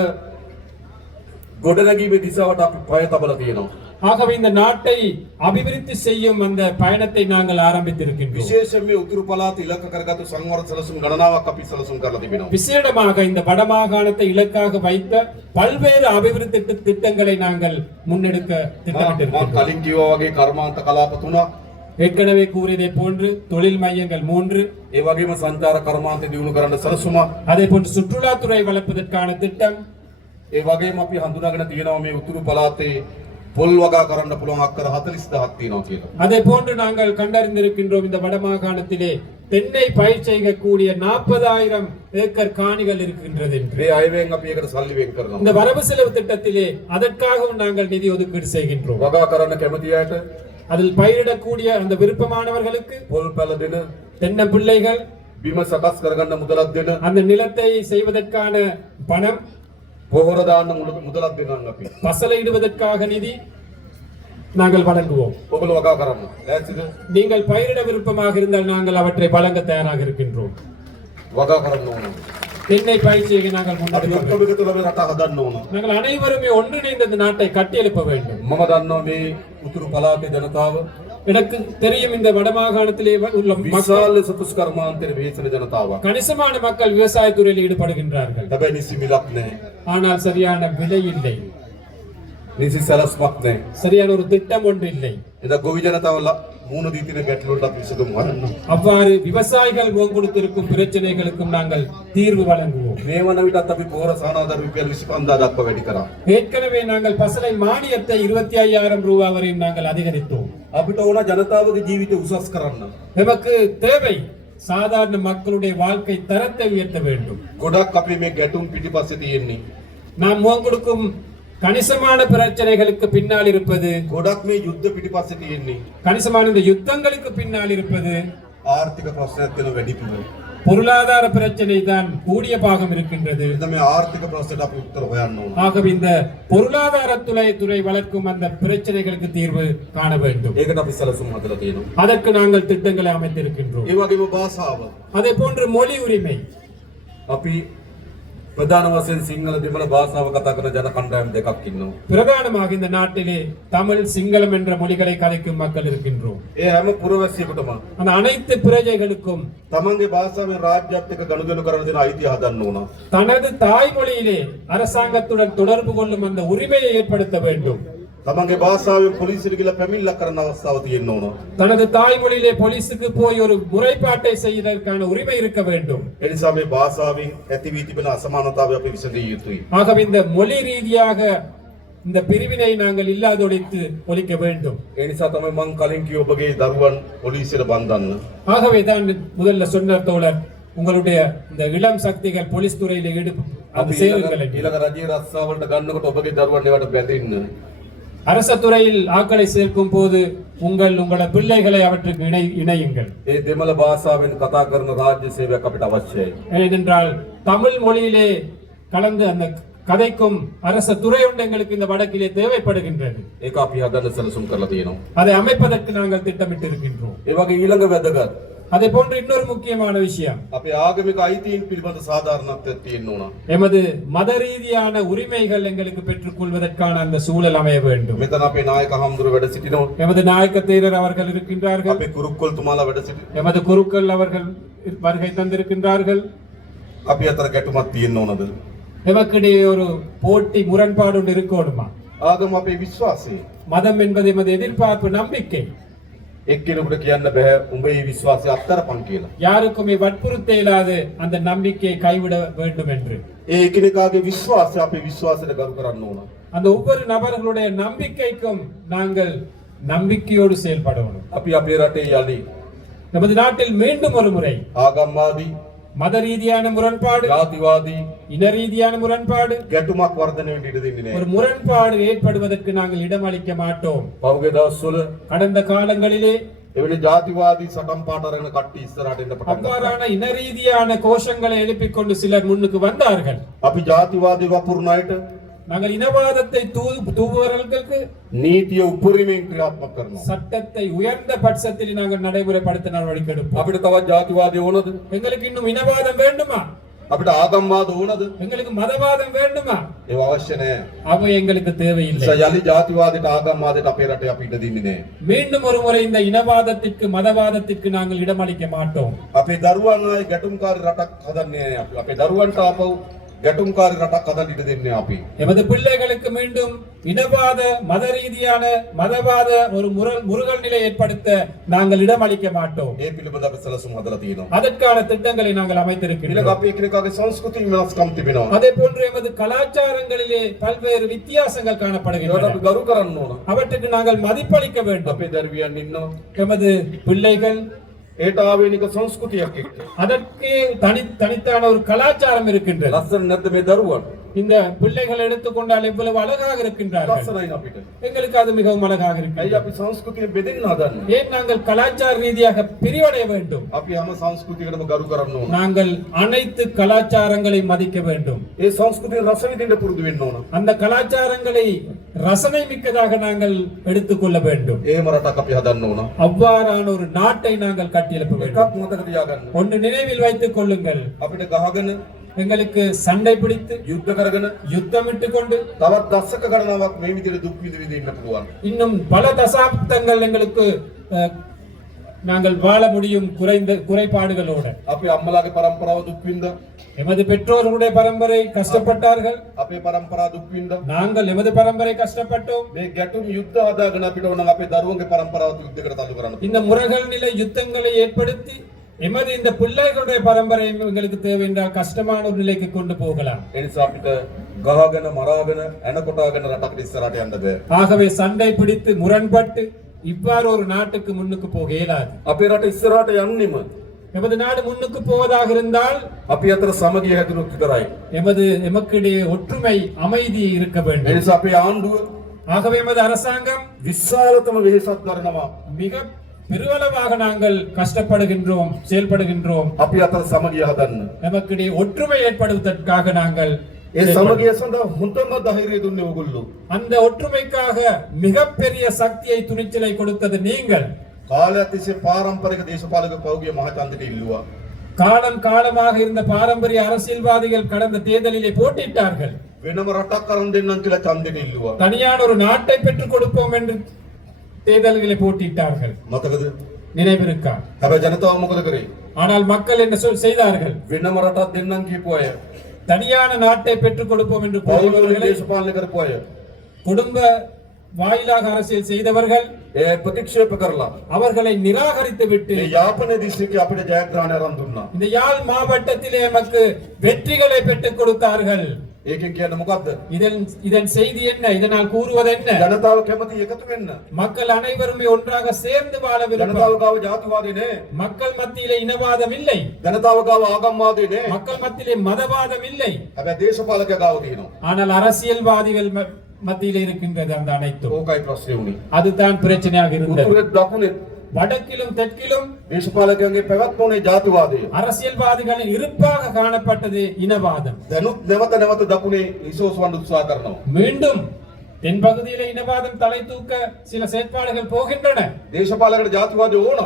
ගොඩනැගීමේ දිශාවට අපි පය තබලා තියෙනවා. ஆகவே இந்த நாட்டை அபிவிருத்தி செய்யும் அந்த பயணத்தை நாங்கள் ஆரம்பித்திருக்கின்றோம். විශේෂයෙන් මේ උතුරු පළාත ඉලක්ක කරගත්තු සංවර්ධන සැලසුම් ගණනාවක් අපි සැලසුම් කරලා තිබෙනවා. விசேடமாக இந்த வடமாகாணத்தை இலக்காக வைத்த பல்வேறு அபிவிருத்தி திட்டங்களை நாங்கள் முன்னெடுக்க මම திட்டமிட்டிருக்கிறோம். කලින් කිව්වා වගේ කර්මාන්ත කලාප 3ක්, ஏற்கனவே கூறியதை போன்று தொழில் மையங்கள் 3, ඒ වගේම සංචාර කර්මාන්ත දියුණු කරන්න සැලසුමක්, அதே போன்று சுற்றுலாத்துறை வளர்ப்பதற்கான திட்டம், ඒ වගේම අපි හඳුනාගෙන තියෙනවා මේ උතුරු පළාතේ පොල් වගා කරන්න පුළුවන් අක්කර 40000ක් තියෙනවා කියලා. அதே போன்று நாங்கள் கண்டறிந்திருக்கின்றோம் இந்த வடமாகாணத்திலே தென்னை பயிர் செய்யக்கூடிய 40,000 ஏக்கர் காணிகள் இருக்கின்றது என்று. මේ අයවෙන් අපි ඒකට සල්ලි වෙන් කරනවා. இந்த வரவு செலவு திட்டத்திலே அதற்காகவும் நாங்கள் நிதி ஒதுக்கீடு செய்கின்றோம். වගා කරන්න කැමති අයට அதில் பயிரிடக்கூடிய அந்த விருப்பமானவர்களுக்கு පොල් පැල දෙන, தென்னை பிள்ளைகள், බිම සකස් කරගන්න මුදලක් දෙන, அந்த நிலத்தை செய்வதற்கான பணம், පොහොර දාන්න මුදලක් දෙනවා අපි. பசலையிடுவதற்காக நிதி, நாங்கள் வழங்குவோம். ඔබල වගා කරන්න. ඈතිද? நீங்கள் பயிரிட விருப்பமாக இருந்தால் நாங்கள் அவற்றை வழங்க தயாராக இருக்கின்றோம். වගා කරන්න ඕන. தென்னை பயிற்சியை நாங்கள் අපි முன்னெடுக்க ඔක්කොම එකතු වෙලා රට හදන්න ඕන. நாங்கள் அனைவருமே ஒன்றிணைந்து இந்த நாட்டை கட்டியெழுப்ப வேண்டும். මම දන්නවා මේ උතුරු පළාතේ ජනතාව எனக்கு தெரியும் இந்த வடமாகாணத்திலே உள்ள மக்கள் විශාල ලෙස කෘෂිකර්මාන්තයේ වේසන ජනතාවක්. கணிசமான மக்கள் விவசாயத்துறையில் ஈடுபடுகின்றார்கள். හැබැයි නිසි මිලක් නැහැ. ஆனால் சரியான விலை இல்லை, නිසි සැලැස්මක් නැහැ. சரியான ஒரு திட்டம் ஒன்று இல்லை. එදා ගොවි ජනතාව මුහුණ දී තියෙන ගැටලුවට අපි විසඳුම් හොයන්න. அவ்வாறு விவசாயிகள் முகங்கொடுத்திருக்கும் பிரச்சனைகளுக்கும் நாங்கள் தீர்வு வழங்குவோம். මේ වන විටත් අපි පොහොර සානාධාර රුපියල් 25000 දක්වා වැඩි කරා. ஏற்கனவே நாங்கள் பசலை மானியத்தை 25,000 ரூபாய் வரையும் நாங்கள் அதிகரித்தோம். අපිට ඕන ජනතාවගේ ජීවිත උසස් කරන්න. நமக்கு தேவை சாதாரண மக்களுடைய வாழ்க்கை தரத்தை உயர்த்த வேண்டும். ගොඩක් අපි මේ ගැටුම් පිටිපස්සේ තියෙන්නේ. நாம் முகம் கொடுக்கும் கணிசமான பிரச்சனைகளுக்கு பின்னால் இருப்பது, ගොඩක් මේ යුද්ධ පිටිපස්සේ තියෙන්නේ. கணிசமான இந்த யுத்தங்களுக்கு பின்னால் இருப்பது ආර්ථික ප්‍රශ්නයක් වෙන වැඩිපුර. பொருளாதார பிரச்சனை தான் கூடிய பாகம் இருக்கின்றது. එතන මේ ආර්ථික ප්‍රශ්නට අපි උත්තර හොයන්න ඕන. ஆகவே இந்த பொருளாதார துறை வளர்க்கும் அந்த பிரச்சனைகளுக்கு தீர்வு காண வேண்டும். ඒකට අපි සැලසුම් හදලා තියෙනවා. அதற்கு நாங்கள் திட்டங்களை அமைத்திருக்கின்றோம். ඒ වගේම භාෂාව. அதே போன்று மொழி உரிமை. අපි ප්‍රධාන වශයෙන් සිංහල දෙමළ භාෂාව කතා කරන ජන කණ්ඩායම් දෙකක් ඉන්නවා. பிரதானமாக இந்த நாட்டிலே தமிழ் சிங்களம் என்ற மொழிகளை கதைக்கும் மக்கள் இருக்கின்றோம். ඒ හැම පුරවැසියෙකුටම அந்த அனைத்து பிரஜைகளுக்கும் තමන්ගේ භාෂාවෙන් රාජ්‍යත් එක්ක ගනුදෙනු කරන දෙන අයිතිය හදන්න ඕන. தனது தாய்மொழியிலே அரசாங்கத்துடன் தொடர்பு கொள்ளும் அந்த உரிமையை ஏற்படுத்த வேண்டும். තමන්ගේ භාෂාවෙන් පොලිසියට ගිහලා පැමිණිල්ලක් කරන්න අවස්ථාව තියෙන්න ඕන. தனது தாய்மொழியிலே போலீஸுக்கு போய் ஒரு முறைப்பாட்டை செய்வதற்கான உரிமை இருக்க வேண்டும். ඒ නිසා මේ භාෂාවෙන් ඇති වී තිබෙන අසමානතාවය අපි විසඳිය යුතුයි. ஆகவே இந்த மொழி ரீதியாக இந்த பிரிவினை நாங்கள் இல்லாதொழித்து ஒழிக்க வேண்டும். ඒ නිසා තමයි මං කලින් කිව්ව ඔබගේ දරුවන් පොලිසියට බන්ධන්න. ஆகவே தான் முதல்ல சொன்ன தோழர், உங்களுடைய இந்த இளம் சக்திகள் போலீஸ் துறையில අපි சேருங்கள். ඊළඟ රජයේ රස්සාවලට ගන්නකොට ඔබගේ දරුවන් ඒවට බැඳින්න. அரச துறையில் ஆட்களை சேர்க்கும் போது உங்களோட பிள்ளைகளை அவற்றுக்கு இணையுங்கள். ඒ දෙමළ භාෂාවෙන් කතා කරන රාජ්‍ය සේවයක් අපිට අවශ්‍යයි. ஏனென்றால் தமிழ் மொழியிலே கலந்து அந்த கதைக்கும் அரச துறை ஒன்று எங்களுக்கு இந்த வடக்கிலே தேவைப்படுகின்றது. ඒක අපි හදන්න සැලසුම් කරලා තියෙනවා. அதை அமைப்பதற்கு நாங்கள் திட்டமிட்டு இருக்கின்றோம். ඒ වගේ ඊළඟ වැදගත් அதே போன்று இன்னொரு முக்கியமான விஷயம், අපේ ආගමික අයිතීන් පිළිබඳ සාධාරණත්වයක් තියෙන්න ඕන. எமது மத ரீதியான உரிமைகள் எங்களுக்கு பெற்றுக் கொள்வதற்கான அந்த சூழல் அமைய வேண்டும். මෙතන අපේ නායක හම්දුර වැඩ සිටිනවා. எமது நாயக்க தேரர் அவர்கள் இருக்கின்றார்கள். අපේ කුරුක්කොල් තුමාලා වැඩ සිටිනවා. எமது குருக்கள் அவர்கள் வருகை தந்திருக்கின்றார்கள். අපි අතර ගැටුමක් තියෙන්න ඕනද? எமக்கிடையே ஒரு போட்டி முரண்பாடு ஒன்று இருக்கணுமா? ආගම අපේ විශ්වාසය. மதம் என்பது எமது எதிர்பார்ப்பு, நம்பிக்கை. එක්කෙනෙකුට කියන්න බෑ උඹේ විශ්වාසය අත්තරපන් කියලා. யாருக்குமே வற்புறுத்த இயலாது அந்த நம்பிக்கையை கைவிட வேண்டும் என்று. ඒ එකිනෙකාගේ විශ්වාසය අපේ විශ්වාසයට ගරු කරන්න ඕන. அந்த ஒவ்வொரு நபர்களுடைய நம்பிக்கைக்கும் நாங்கள் நம்பிக்கையோடு செயல்படணும். අපි අපේ රටේ යලි நமது நாட்டில் மீண்டும் ஒரு முறை ආගම්වාදී, மத ரீதியான முரண்பாடு, ජාතිවාදී இன ரீதியான முரண்பாடு, ගැටුමක් වර්ධනය වෙන්න ඉඩ දෙන්නේ ஒரு නැහැ. முரண்பாடு ஏற்படுவதற்கு நாங்கள் இடமளிக்க மாட்டோம். පහුගිය දවස්වල கடந்த காலங்களிலே එවැනි ජාතිවාදී සටන් පාට අරගෙන කට්ටිය ඉස්සරහට එන්න පටන් ගත්තා. அவ்வாறான இன ரீதியான கோஷங்களை எழுப்பிக் கொண்டு சிலர் முன்னுக்கு வந்தார்கள். අපි ජාතිවාදී වපුරන අයට நாங்கள் இனவாதத்தை தூவுவர்களுக்கு නීතිය උපරිමයෙන් ක්‍රියාත්මක කරනවා. சட்டத்தை உயர்ந்த பட்சத்தில் நாங்கள் நடைமுறைப்படுத்த நடவடிக்கை எடுப்போம். අපිට තවත් ජාතිවාදී ඕනද? எங்களுக்கு இன்னும் இனவாதம் வேண்டுமா? අපිට ආගම්වාද ඕනද? எங்களுக்கு மதவாதம் வேண்டுமா? ඒව අවශ්‍ය නැහැ. அவை எங்களுக்கு தேவையில்லை. යලි ජාතිවාදයට ආගම්වාදයට අපේ රටේ අපි ඉඩ දෙන්නේ නැහැ. மீண்டும் ஒரு முறை இந்த இனவாதத்திற்கு மதவாதத்திற்கு நாங்கள் இடமளிக்க மாட்டோம். අපේ දරුවන් ආයේ ගැටුම්කාරී රටක් හදන්නේ නැහැ අපි. අපේ දරුවන්ට ආපහු ගැටුම්කාරී රටක් හදන්න ඉඩ දෙන්නේ අපි. எமது பிள்ளைகளுக்கு மீண்டும் இனவாத மத ரீதியான மதவாத ஒரு முருகல் நிலை ஏற்படுத்த நாங்கள் இடமளிக்க மாட்டோம். ඒ පිළිබඳව අපි සැලසුම් හදලා තියෙනවා. அதற்கான திட்டங்களை நாங்கள் ඊළඟ அமைத்திருக்கிறோம். අපි එකිනෙකාගේ සංස්කෘති වෙනස්කම් තිබෙනවා. அதே போன்று எமது கலாச்சாரங்களிலே பல்வேறு வித்தியாசங்கள் ඒවට අපි காணப்படுகின்றன. ගරු කරන්න ඕන. அவற்றுக்கு நாங்கள் மதிப்பளிக்க வேண்டும். අපේ දරුවියන් ඉන්නවා. எமது பிள்ளைகள் ඒට ආවේනික සංස්කෘතියක් එක්ක. அதற்கு தனித்தான ஒரு கலாச்சாரம் இருக்கின்றது. ලස්සන නැද්ද මේ දරුවන්? இந்த பிள்ளைகள் எடுத்துக்கொண்டால் எவ்வளவு அழகாக இருக்கின்றார்கள். ලස්සනයි අපිට. எங்களுக்கு அது மிகவும் அழகாக ඇයි இருக்கிறது. අපි සංස්කෘතිය බෙදෙන්න හදන්නේ? ஏன் நாங்கள் கலாச்சார ரீதியாக பிரிவடைய வேண்டும்? අපි හැම සංස්කෘතියකටම ගරු කරන්න ඕන. நாங்கள் அனைத்து கலாச்சாரங்களை மதிக்க வேண்டும். ඒ සංස්කෘතිය රස විඳින්න පුරුදු වෙන්න ඕන. அந்த கலாச்சாரங்களை ரசனை மிக்கதாக நாங்கள் எடுத்துக்கொள்ள வேண்டும். එහෙම රටක් අපි හදන්න ඕන. அவ்வாறான ஒரு நாட்டை நாங்கள் கட்டியெழுப்ப வேண்டும். එකක් මතක තියාගන්න. ஒன்று நினைவில் வைத்துக் கொள்ளுங்கள். අපිට ගහගෙන எங்களுக்கு சண்டை பிடித்து යුද්ධ කරගෙන யுத்தமிட்டு கொண்டு තවත් දශක ගණනාවක් මේ විදිහට දුක් විඳ ඉන්න පුළුවන්. இன்னும் பல தசாப்தங்கள் எங்களுக்கு நாங்கள் வாழ முடியும் குறைபாடுகளோடு. අපේ අම්මලාගේ පරම්පරාව දුක් විඳ, எமது பெற்றோர்களுடைய பரம்பரை கஷ்டப்பட்டார்கள். අපේ පරම්පරාව දුක් විඳ. நாங்கள் எமது பரம்பரை கஷ்டப்பட்டோம். මේ ගැටුම් යුද්ධ හදාගෙන අපිට ඕන අපේ දරුවන්ගේ පරම්පරාව යුද්ධයකට තල්ලු කරන්න. இந்த முறைகள் நிலை யுத்தங்களை ஏற்படுத்தி எமது இந்த பிள்ளைகளுடைய பரம்பரை எங்களுக்கு தேவை என்றால் கஷ்டமான ஒரு நிலைக்கு கொண்டு போகலாம். ඒ නිසා අපිට ගහගෙන මරාගෙන ඇනකොටාගෙන රටකට ඉස්සරහට යන්න බෑ. ஆகவே சண்டை பிடித்து முரண்பட்டு இவ்வாறு ஒரு நாட்டுக்கு முன்னுக்கு போக இயலாது. අපේ රට ඉස්සරහට යන්නෙම எமது நாடு முன்னுக்கு போவதாக இருந்தால் අපි අතර සමගිය හැදුණොත් විතරයි. எமக்கிடையே ஒற்றுமை அமைதி இருக்க ඒ வேண்டும். නිසා අපේ ආණ්ඩුව ஆகவே எமது அரசாங்கம் විශාලතම වෙහෙසක් දරනවා. மிக பெருவளவாக நாங்கள் கஷ்டப்படுகின்றோம், செயல்படுகின்றோம். අපි අතර සමගිය හදන්න. எமக்கிடையே ஒற்றுமை ஏற்படுவதற்காக நாங்கள் ඒ සමගිය සඳහා හොඳම ධෛර්යය දුන්නේ ඕගොල්ලෝ. அந்த ஒற்றுமைக்காக மிகப்பெரிய சக்தியை துணிச்சலை கொடுத்தது நீங்கள். කාලයක් තිස්සේ පාරම්පරික දේශපාලක පෞද්ගලික මහාචන්දට ඉල්ලුවා. காலம் காலமாக இருந்த பாரம்பரிய அரசியல்வாதிகள் கடந்த தேர்தலிலே போட்டியிட்டார்கள். වෙනම රටක් අරන් දෙන්නම් කියලා ඡන්දෙට ඉල්ලුවා. தனியான ஒரு நாட்டை பெற்றுக் கொடுப்போம் என்று தேர்தல்களை போட்டியிட்டார்கள். මතකද? நினைவிருக்கா? හැබැයි ජනතාව මොකද කරේ? ஆனால் மக்கள் என்ன செய்தார்கள்? වෙනම රටක් දෙන්නම් කියපු අය, தனியான நாட்டை பெற்றுக் கொடுப்போம் என்று පෞද්ගලික கூறியவர்களை, දේශපාලන කරපු අය குடும்ப வாயிலாக அரசியல் செய்தவர்கள் ඒ ප්‍රතික්ෂේප කරලා அவர்களை நிராகரித்து விட்டு මේ යාපනයේ දිස්ත්‍රික්කයේ අපිට ජයග්‍රහණය අරන් දුන්නා. இந்த யாழ் மாவட்டத்திலே நமக்கு வெற்றிகளை பெற்றுக் கொடுத்தார்கள். ඒකෙන් කියන්නේ මොකද්ද? இதன் செய்தி என்ன? இதனால் கூறுவது என்ன? ජනතාව කැමති එකතු වෙන්න. மக்கள் அனைவருமே ஒன்றாக சேர்ந்து வாழ ජනතාව விரும்புகிறார்கள். ගාව ජාතිවාදී නේ. மக்கள் மத்தியிலே இனவாதம் இல்லை. ජනතාව ගාව ආගම්වාදී නේ. மக்கள் மத்தியிலே மதவாதம் இல்லை. හැබැයි දේශපාලකයා ගාව තියෙනවා. ஆனால் அரசியல்வாதிகள் மத்தியிலே இருக்கின்றது அந்த அனைத்தும். ඕකයි ප්‍රශ්නේ උනේ. அதுதான் பிரச்சனையாக இருந்தது. උතුරේ දකුණේ வடக்கிலும் தெற்கிலும் දේශපාලකයන්ගේ පැවැත්ම උනේ ජාතිවාදය. அரசியல்வாதிகளின் இருப்பாக காணப்பட்டது இனவாதம். දැනුත් නැවත නැවත දකුණේ ඉසෝසවන්න උත්සාහ කරනවා. மீண்டும் தென்பகுதியிலே இனவாதம் தலை தூக்க சில செயற்பாடுகள் போகின்றன. දේශපාලකයට ජාතිවාදය ඕන.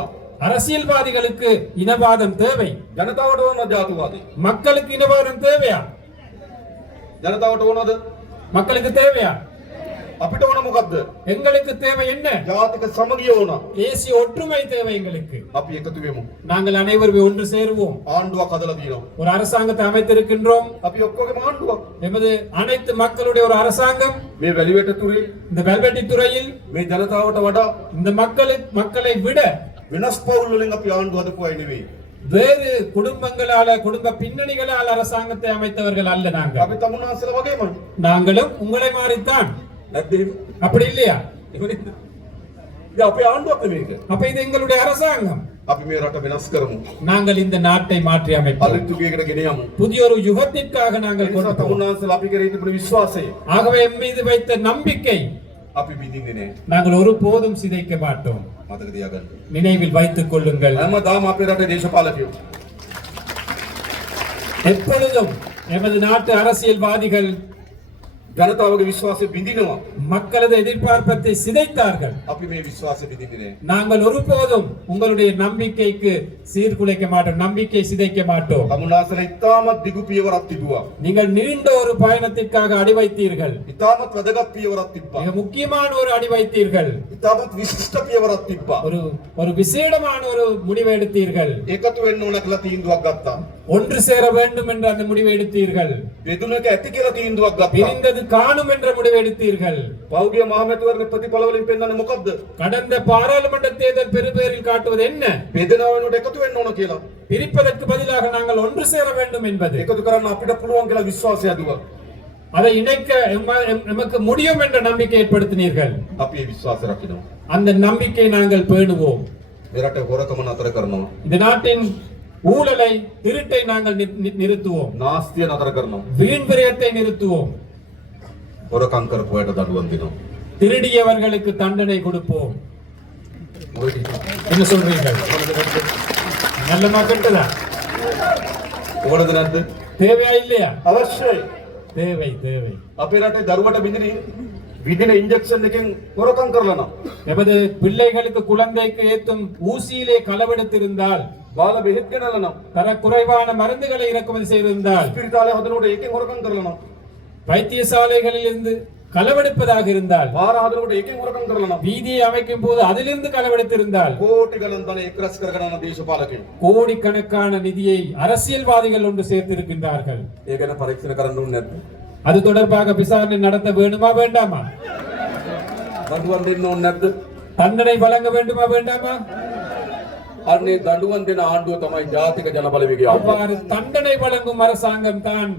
அரசியல்வாதிகளுக்கு இனவாதம் தேவை. ජනතාවට ඕන ජාතිවාදය. மக்களுக்கு இனவாதம் தேவையா? ජනතාවට ඕනද? மக்களுக்கு தேவையா? අපිට ඕන මොකද්ද? எங்களுக்கு தேவை என்ன? ජාතික සමගිය ඕන. தேசிய ஒற்றுமை தேவை எங்களுக்கு. අපි එකතු වෙමු. நாங்கள் அனைவரும் ஒன்று சேருவோம். ආණ්ඩුවක් හදලා තියෙනවා. ஒரு அரசாங்கத்தை அமைத்திருக்கின்றோம். අපි ඔක්කොගේම ආණ්ඩුවක්. எமது அனைத்து மக்களுடைய ஒரு அரசாங்கம். මේ වැලිවැට තුරේ இந்த வெல்வெட்டி துறையில் මේ ජනතාවට වඩා இந்த மக்களை விட වෙනස් පවුල් වලින් අපි ආණ්ඩුව හදපු අය නෙවෙයි. வேறு குடும்ப பின்னணிகளால் அரசாங்கத்தை அமைத்தவர்கள் அல்ல நாங்கள். අපි තමුන්නාන්සලා වගේමයි. நாங்களும் உங்களை மாறித்தான். නැත්ද එහෙම? அப்படி இல்லையா? එහෙමනේ. ඉතින් අපේ ආණ්ඩුවක් මේක. அப்ப இது எங்களுடைய அரசாங்கம். අපි මේ රට වෙනස් කරමු. நாங்கள் இந்த நாட்டை மாற்றி அமைப்போம். අලුත් යුගයකට ගෙන යමු. புதிய ஒரு யுகத்திற்காக நாங்கள் ඒ கொண்டு නිසා போவோம். තමුන්නාන්සලා අපි කරේ තිබුණු විශ්වාසය ஆகவே எம் மீது வைத்த நம்பிக்கை අපි බිඳින්නේ නැහැ. நாங்கள் ஒருபோதும் சிதைக்க மாட்டோம். මතක තියාගන්න. நினைவில் வைத்துக் கொள்ளுங்கள். හැමදාම අපේ රටේ දේශපාලකයෝ எப்பொழுதும் எமது நாட்டு அரசியல்வாதிகள் ජනතාවගේ විශ්වාසය බිඳිනවා. மக்களது எதிர்பார்ப்பத்தை சிதைத்தார்கள். අපි මේ විශ්වාසය බිඳින්නේ නැහැ. நாங்கள் ஒருபோதும் உங்களுடைய நம்பிக்கைக்கு சீர்குலைக்க மாட்டோம், நம்பிக்கை சிதைக்க மாட்டோம். තමුන්නාන්සලා ඉතාමත් දිගු පියවරක් තිබුවා. நீங்கள் நீண்ட ஒரு பயணத்திற்காக அடி வைத்தீர்கள். ඉතාමත් වැදගත් පියවරක් තිබ්බා. மிக முக்கியமான ஒரு அடி வைத்தீர்கள். ඉතාමත් විශිෂ්ට පියවරක් තිබ්බා. ஒரு விசேடமான ஒரு முடிவை எடுத்தீர்கள். එකතු වෙන්න ඕන කියලා තීන්දුවක් ගත්තා. ஒன்று சேர வேண்டும் என்ற அந்த முடிவை எடுத்தீர்கள். බෙදුනක ඇති කියලා තීන්දුවක් ගත්තා. பிரிந்தது காணும் என்ற முடிவை எடுத்தீர்கள். පෞද්ගලික මහමැතිවරණ ප්‍රතිඵල වලින් පෙන්වන්නේ මොකද්ද? கடந்த பாராளுமன்ற தேர்தல் பெருபேரில் காட்டுவது என்ன? බෙදනවා වෙනකොට එකතු වෙන්න ඕන කියලා. பிரிப்பதற்கு பதிலாக நாங்கள் ஒன்று சேர வேண்டும் என்பது. එකතු කරන්න අපිට පුළුවන් කියලා විශ්වාසය හදුවා. அதை இணைக்க நமக்கு முடியும் என்ற நம்பிக்கை ஏற்படுத்தினீர்கள். අපි මේ විශ්වාසය රකිනවා. அந்த நம்பிக்கை நாங்கள் பேணுவோம். මේ රටේ හොරකම නතර කරනවා. இந்த நாட்டின் ஊழலை திருட்டை நாங்கள் நிறுத்துவோம். නාස්තිය නතර කරනවා. வீண் விரயத்தை நிறுத்துவோம். හොරකම් කරපු අයට දඬුවම් දෙනවා. திருடியவர்களுக்கு தண்டனை கொடுப்போம். මොකද என்ன சொல்றீர்கள்? நல்ல மக்கள்தா ඕනද නැද්ද? தேவையா இல்லையா? අවශ්‍යයි. தேவை தேவை. අපේ රටේ දරුවට විදින ඉන්ජෙක්ෂන් එකෙන් හොරකම් කරලා නම් எமது பிள்ளைகளுக்கு குழந்தைக்கு ஏத்தும் ஊசியிலே களவெடுத்திருந்தால், බාල බෙහෙත් ගෙනල්ලා නම් தர குறைவான மருந்துகளை இறக்குமதி செய்திருந்தால், ස්පිරිතාලේ හදනකොට ඒකෙන් හොරකම් කරලා නම් வைத்தியசாலைகளில் இருந்து களவெடுப்பதாக இருந்தால், බාර හදනකොට ඒකෙන් හොරකම් කරලා නම් வீதியை அமைக்கும் போது அதிலிருந்து களவெடுத்திருந்தால், කෝටි ගණන් ධන එක්රැස් කරගෙන යන දේශපාලකයෝ கோடிக்கணக்கான நிதியை அரசியல்வாதிகள் ஒன்று சேர்த்திருக்கின்றார்கள். ඒ ගැන පරීක්ෂණ කරන්න ඕනේ නැද්ද? அது தொடர்பாக விசாரணை நடத்த வேண்டுமா வேண்டாமா? දඬුවම් දෙන්න ඕනේ නැද්ද? தண்டனை வழங்க வேண்டுமா வேண்டாமா? අන්නේ දඬුවම් දෙන ආණ්ඩුව තමයි ජාතික ජනබලවේගය. அவ்வாறு தண்டனை வழங்கும் அரசாங்கம் தான்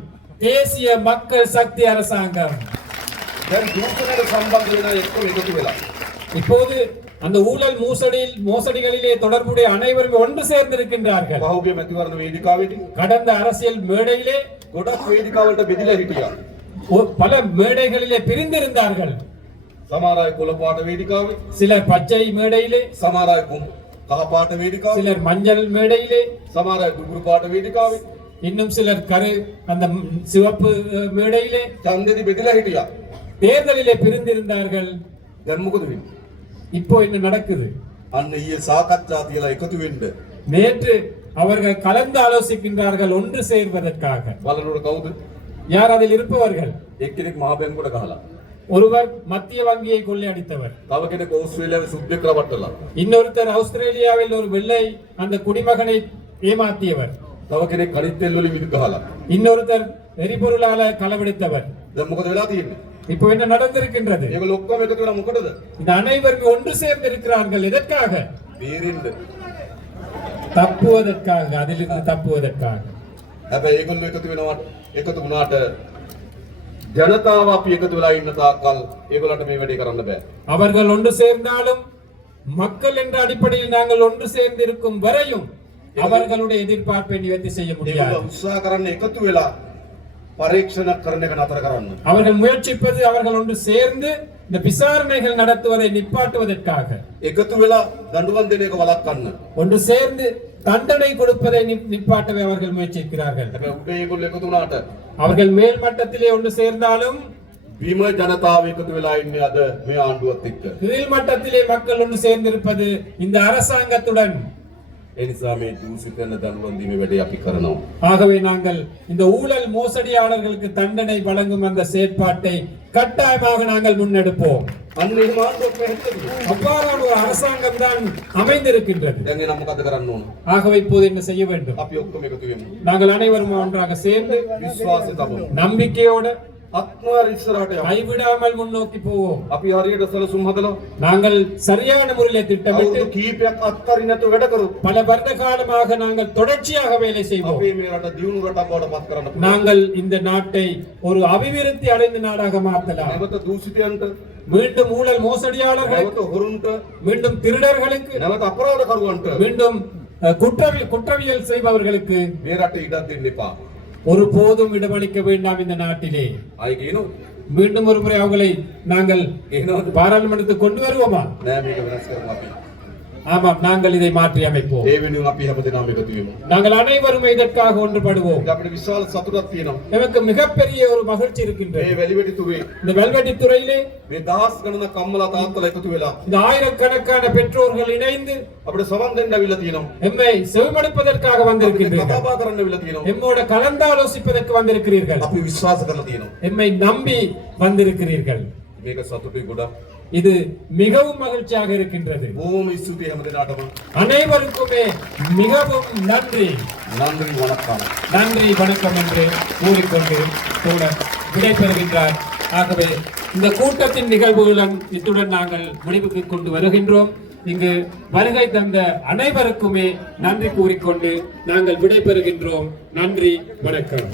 தேசிய மக்கள் சக்தி அரசாங்கம். දැන් දූෂණයට සම්බන්ධ වෙන එක්කම එකතු වෙලා இப்போது அந்த ஊழல் மோசடிகளிலே தொடர்புடைய அனைவரும் ஒன்று சேர்ந்திருக்கின்றார்கள். පහුගිය මැතිවරණ වේදිකාවේදී கடந்த அரசியல் மேடையிலே ගොඩක් වේදිකාවලට බෙදලා හිටියා. பல மேடைகளிலே பிரிந்திருந்தார்கள். සමහර අය කොළ පාට වේදිකාවේ, சிலர் பச்சை மேடையிலே, සමහර අය කහ පාට වේදිකාවේ, சிலர் மஞ்சள் மேடையிலே, සමහර අය දුඹුරු පාට වේදිකාවේ இன்னும் சிலர் அந்த சிவப்பு மேடையிலே ඡන්දෙදි බෙදලා හිටියා. தேர்தலிலே பிரிந்திருந்தார்கள். දැන් මොකද වෙන්නේ? இப்போ என்ன நடக்குது? අන්න ඊයේ සාකච්ඡා තියලා එකතු වෙන්න நேற்று அவர்கள் கலந்து ஆலோசிக்கின்றார்கள் ஒன்று சேர்வதற்காக. බලනකොට කවුද? யார் அதில் இருப்பவர்கள்? එක්කෙනෙක් මහ බැංකුවට ගහලා, ஒருவர் மத்திய வங்கியை கொள்ளையடித்தவர், තව කෙනෙක් ඕස්ට්‍රේලියාවේ සුද්දෙක් රවට්ටලා, இன்னொருத்தர் ஆஸ்திரேலியாவில் ஒரு வெள்ளை அந்த குடிமகனை ஏமாற்றியவர், තව කෙනෙක් කනිත් තෙල් වලින් විදු ගහලා. இன்னொருத்தர் எரிபொருளால களவெடுத்தவர். දැන් මොකද වෙලා තියෙන්නේ? இப்போ என்ன நடந்திருக்கின்றது? මේගොල්ලෝ ඔක්කොම එකතු වෙලා මොකටද? இந்த அனைவரும் ஒன்று சேர்ந்து இருக்கிறார்கள். எதற்காக? බේරෙන්න. தப்புவதற்காக, அதிலிருந்து தப்புவதற்காக. හැබැයි ඒගොල්ලෝ එකතු වුණාට ජනතාව අපි එකතු වෙලා ඉන්න තාක්කල් ඒගොල්ලන්ට මේ වැඩේ කරන්න බෑ. அவர்கள் ஒன்று சேர்ந்தாலும், மக்கள் என்ற அடிப்படையில் நாங்கள் ஒன்று சேர்ந்து இருக்கும் வரையும் அவர்களுடைய எதிர்பார்ப்பை நிவர்த்தி செய்ய முடியாது. ඒගොල්ලෝ උත්සාහ කරන්නේ එකතු වෙලා පරීක්ෂණ කරන එක නතර කරන්න. அவர்கள் முயற்சிப்பது அவர்கள் ஒன்று சேர்ந்து இந்த விசாரணைகள் நடத்துவதை நிப்பாட்டுவதற்காக. එකතු වෙලා දඬුවම් දෙන එක වළක්වන්න. ஒன்று சேர்ந்து தண்டனை கொடுப்பதை நிப்பாட்டவே அவர்கள் முயற்சிக்கிறார்கள். හැබැයි උඩ ඒගොල්ලෝ එකතු වුණාට அவர்கள் மேல் மட்டத்திலே ஒன்று சேர்ந்தாலும், බිම ජනතාව එකතු වෙලා ඉන්නේ අද මේ ආණ්ඩුවත් එක්ක. கீழ் மட்டத்திலே மக்கள் ஒன்று சேர்ந்திருப்பது இந்த அரசாங்கத்துடன். ඒ නිසා මේ දූෂිතන දඬුවම් දීමේ වැඩේ අපි කරනවා. ஆகவே நாங்கள் இந்த ஊழல் மோசடியாளர்களுக்கு தண்டனை வழங்கும் அந்த செயற்பாட்டை கட்டாயமாக நாங்கள் முன்னெடுப்போம். අන්න එහෙම ආණ්ඩුවක් වෙන්නේ. அவ்வாறான ஒரு அரசாங்கம் தான் அமைந்திருக்கின்றது. දැන් එනම් මොකද කරන්න ඕන? ஆகவே இப்போது என்ன செய்ய வேண்டும்? අපි ඔක්කොම එකතු වෙමු. நாங்கள் அனைவரும் ஒன்றாக சேர்ந்து විශ්වාසය තබමු. நம்பிக்கையோடு ආත්මවර ඉස්සරහට යමු. கைவிடாமல் முன்னோக்கி போவோம். අපි හරියට සැලසුම් හදලා நாங்கள் சரியான முறையில் திட்டமிட்டு අවුරුදු කීපයක් අත්හරින්න නැතුව වැඩ කරු. பல வருட காலமாக நாங்கள் தொடர்ச்சியாக வேலை செய்வோம். අපි මේ රට දියුණු රටක් බවට පත් කරන්න පුළුවන්. நாங்கள் இந்த நாட்டை ஒரு அபிவிருத்தி அடைந்த நாடாக மாற்றலாம். නැවත දූෂිතයන්ට, மீண்டும் ஊழல் மோசடியாளர்கள், නැවත හොරුන්ට, மீண்டும் திருடர்களுக்கு, නැවත අපරාධකරුවන්ට மீண்டும் குற்றவியல் செய்பவர்களுக்கு මේ රටේ ඉඩක් දෙන්න එපා. ஒரு போதும் இடமளிக்க வேண்டாம் இந்த நாட்டிலே. ආයි කියනෝ மீண்டும் ஒரு முறை அவங்களை நாங்கள் කියනවද? பாராளுமன்றத்துக்கு கொண்டு வருவோமா? නෑ මේක වෙනස් කරමු අපි. ஆமாம், நாங்கள் இதை மாற்றி அமைப்போம். ඒ වෙනුවෙන් අපි හැමදෙනාම එකතු වෙමු. நாங்கள் அனைவரும் இதற்காக ஒன்றுபடுவோம். අපිට විශාල සතුටක් තියෙනවා. எனக்கு மிகப்பெரிய ஒரு மகிழ்ச்சி இருக்கின்றது. මේ වැලිවැටි තුරේ இந்த வெல்வெட்டி துறையிலே මේ දහස් ගණනක් අම්මලා තාත්තලා එකතු වෙලා இந்த ஆயிரக்கணக்கான பெற்றோர்கள் இணைந்து අපිට සමන් දෙන්න අවිල්ලා තියෙනවා. எம்மை செவிமடுப்பதற்காக අපිට வந்திருக்கின்றீர்கள். කතා බහ කරන්න අවිල්ලා තියෙනවා. எம்மோட கலந்தாலோசிப்பதற்கு வந்திருக்கிறீர்கள். අපි විශ්වාස කරලා තියෙනවා. எம்மை நம்பி வந்திருக்கிறீர்கள். මේක සතුටුයි ගොඩක්. இது மிகவும் மகிழ்ச்சியாக இருக்கின்றது. බොහොම ස්තුතියි හැමදෙනාටම. அனைவருக்குமே மிகவும் நன்றி. නන්දි වණක්කම්. நன்றி வணக்கம் என்று கூறிக்கொண்டு தோழர் விடைபெறுகின்றார். ஆகவே இந்த கூட்டத்தின் நிகழ்வுகளுடன் இத்துடன் நாங்கள் முடிவுக்கு கொண்டு வருகின்றோம். இங்கு வருகை தந்த அனைவருக்குமே நன்றி கூறிக்கொண்டு நாங்கள் விடைபெறுகின்றோம். நன்றி, வணக்கம்.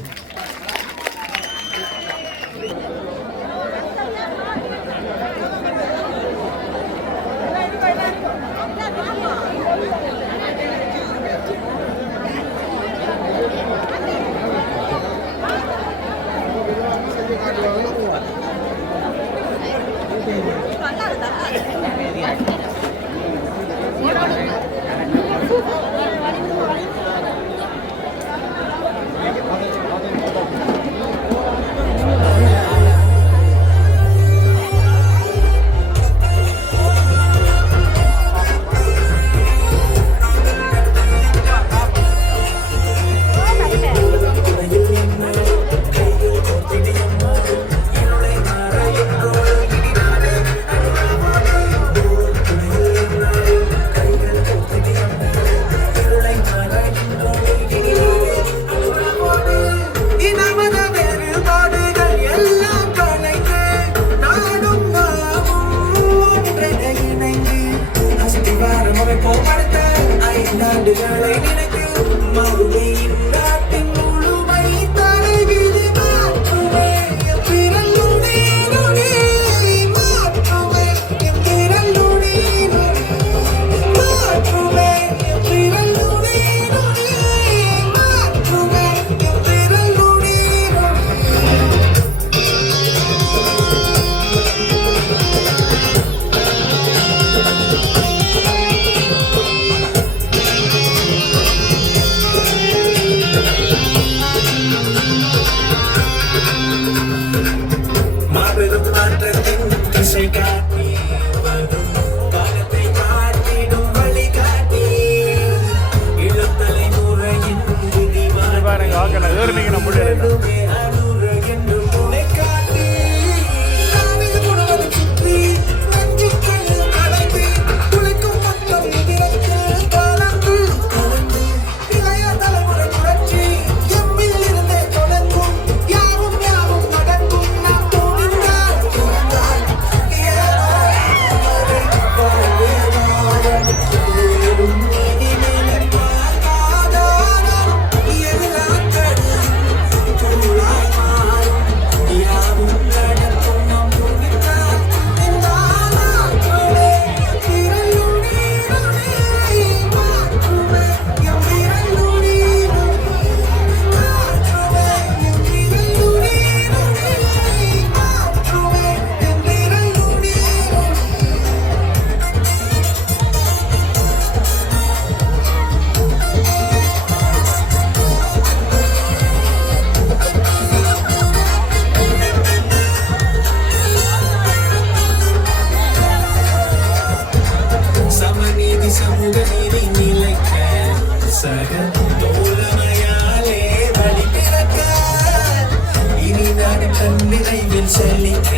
தோழமையாலே வழி பிறக்க இனி நான் கண்ணிறைவில் செழிக்க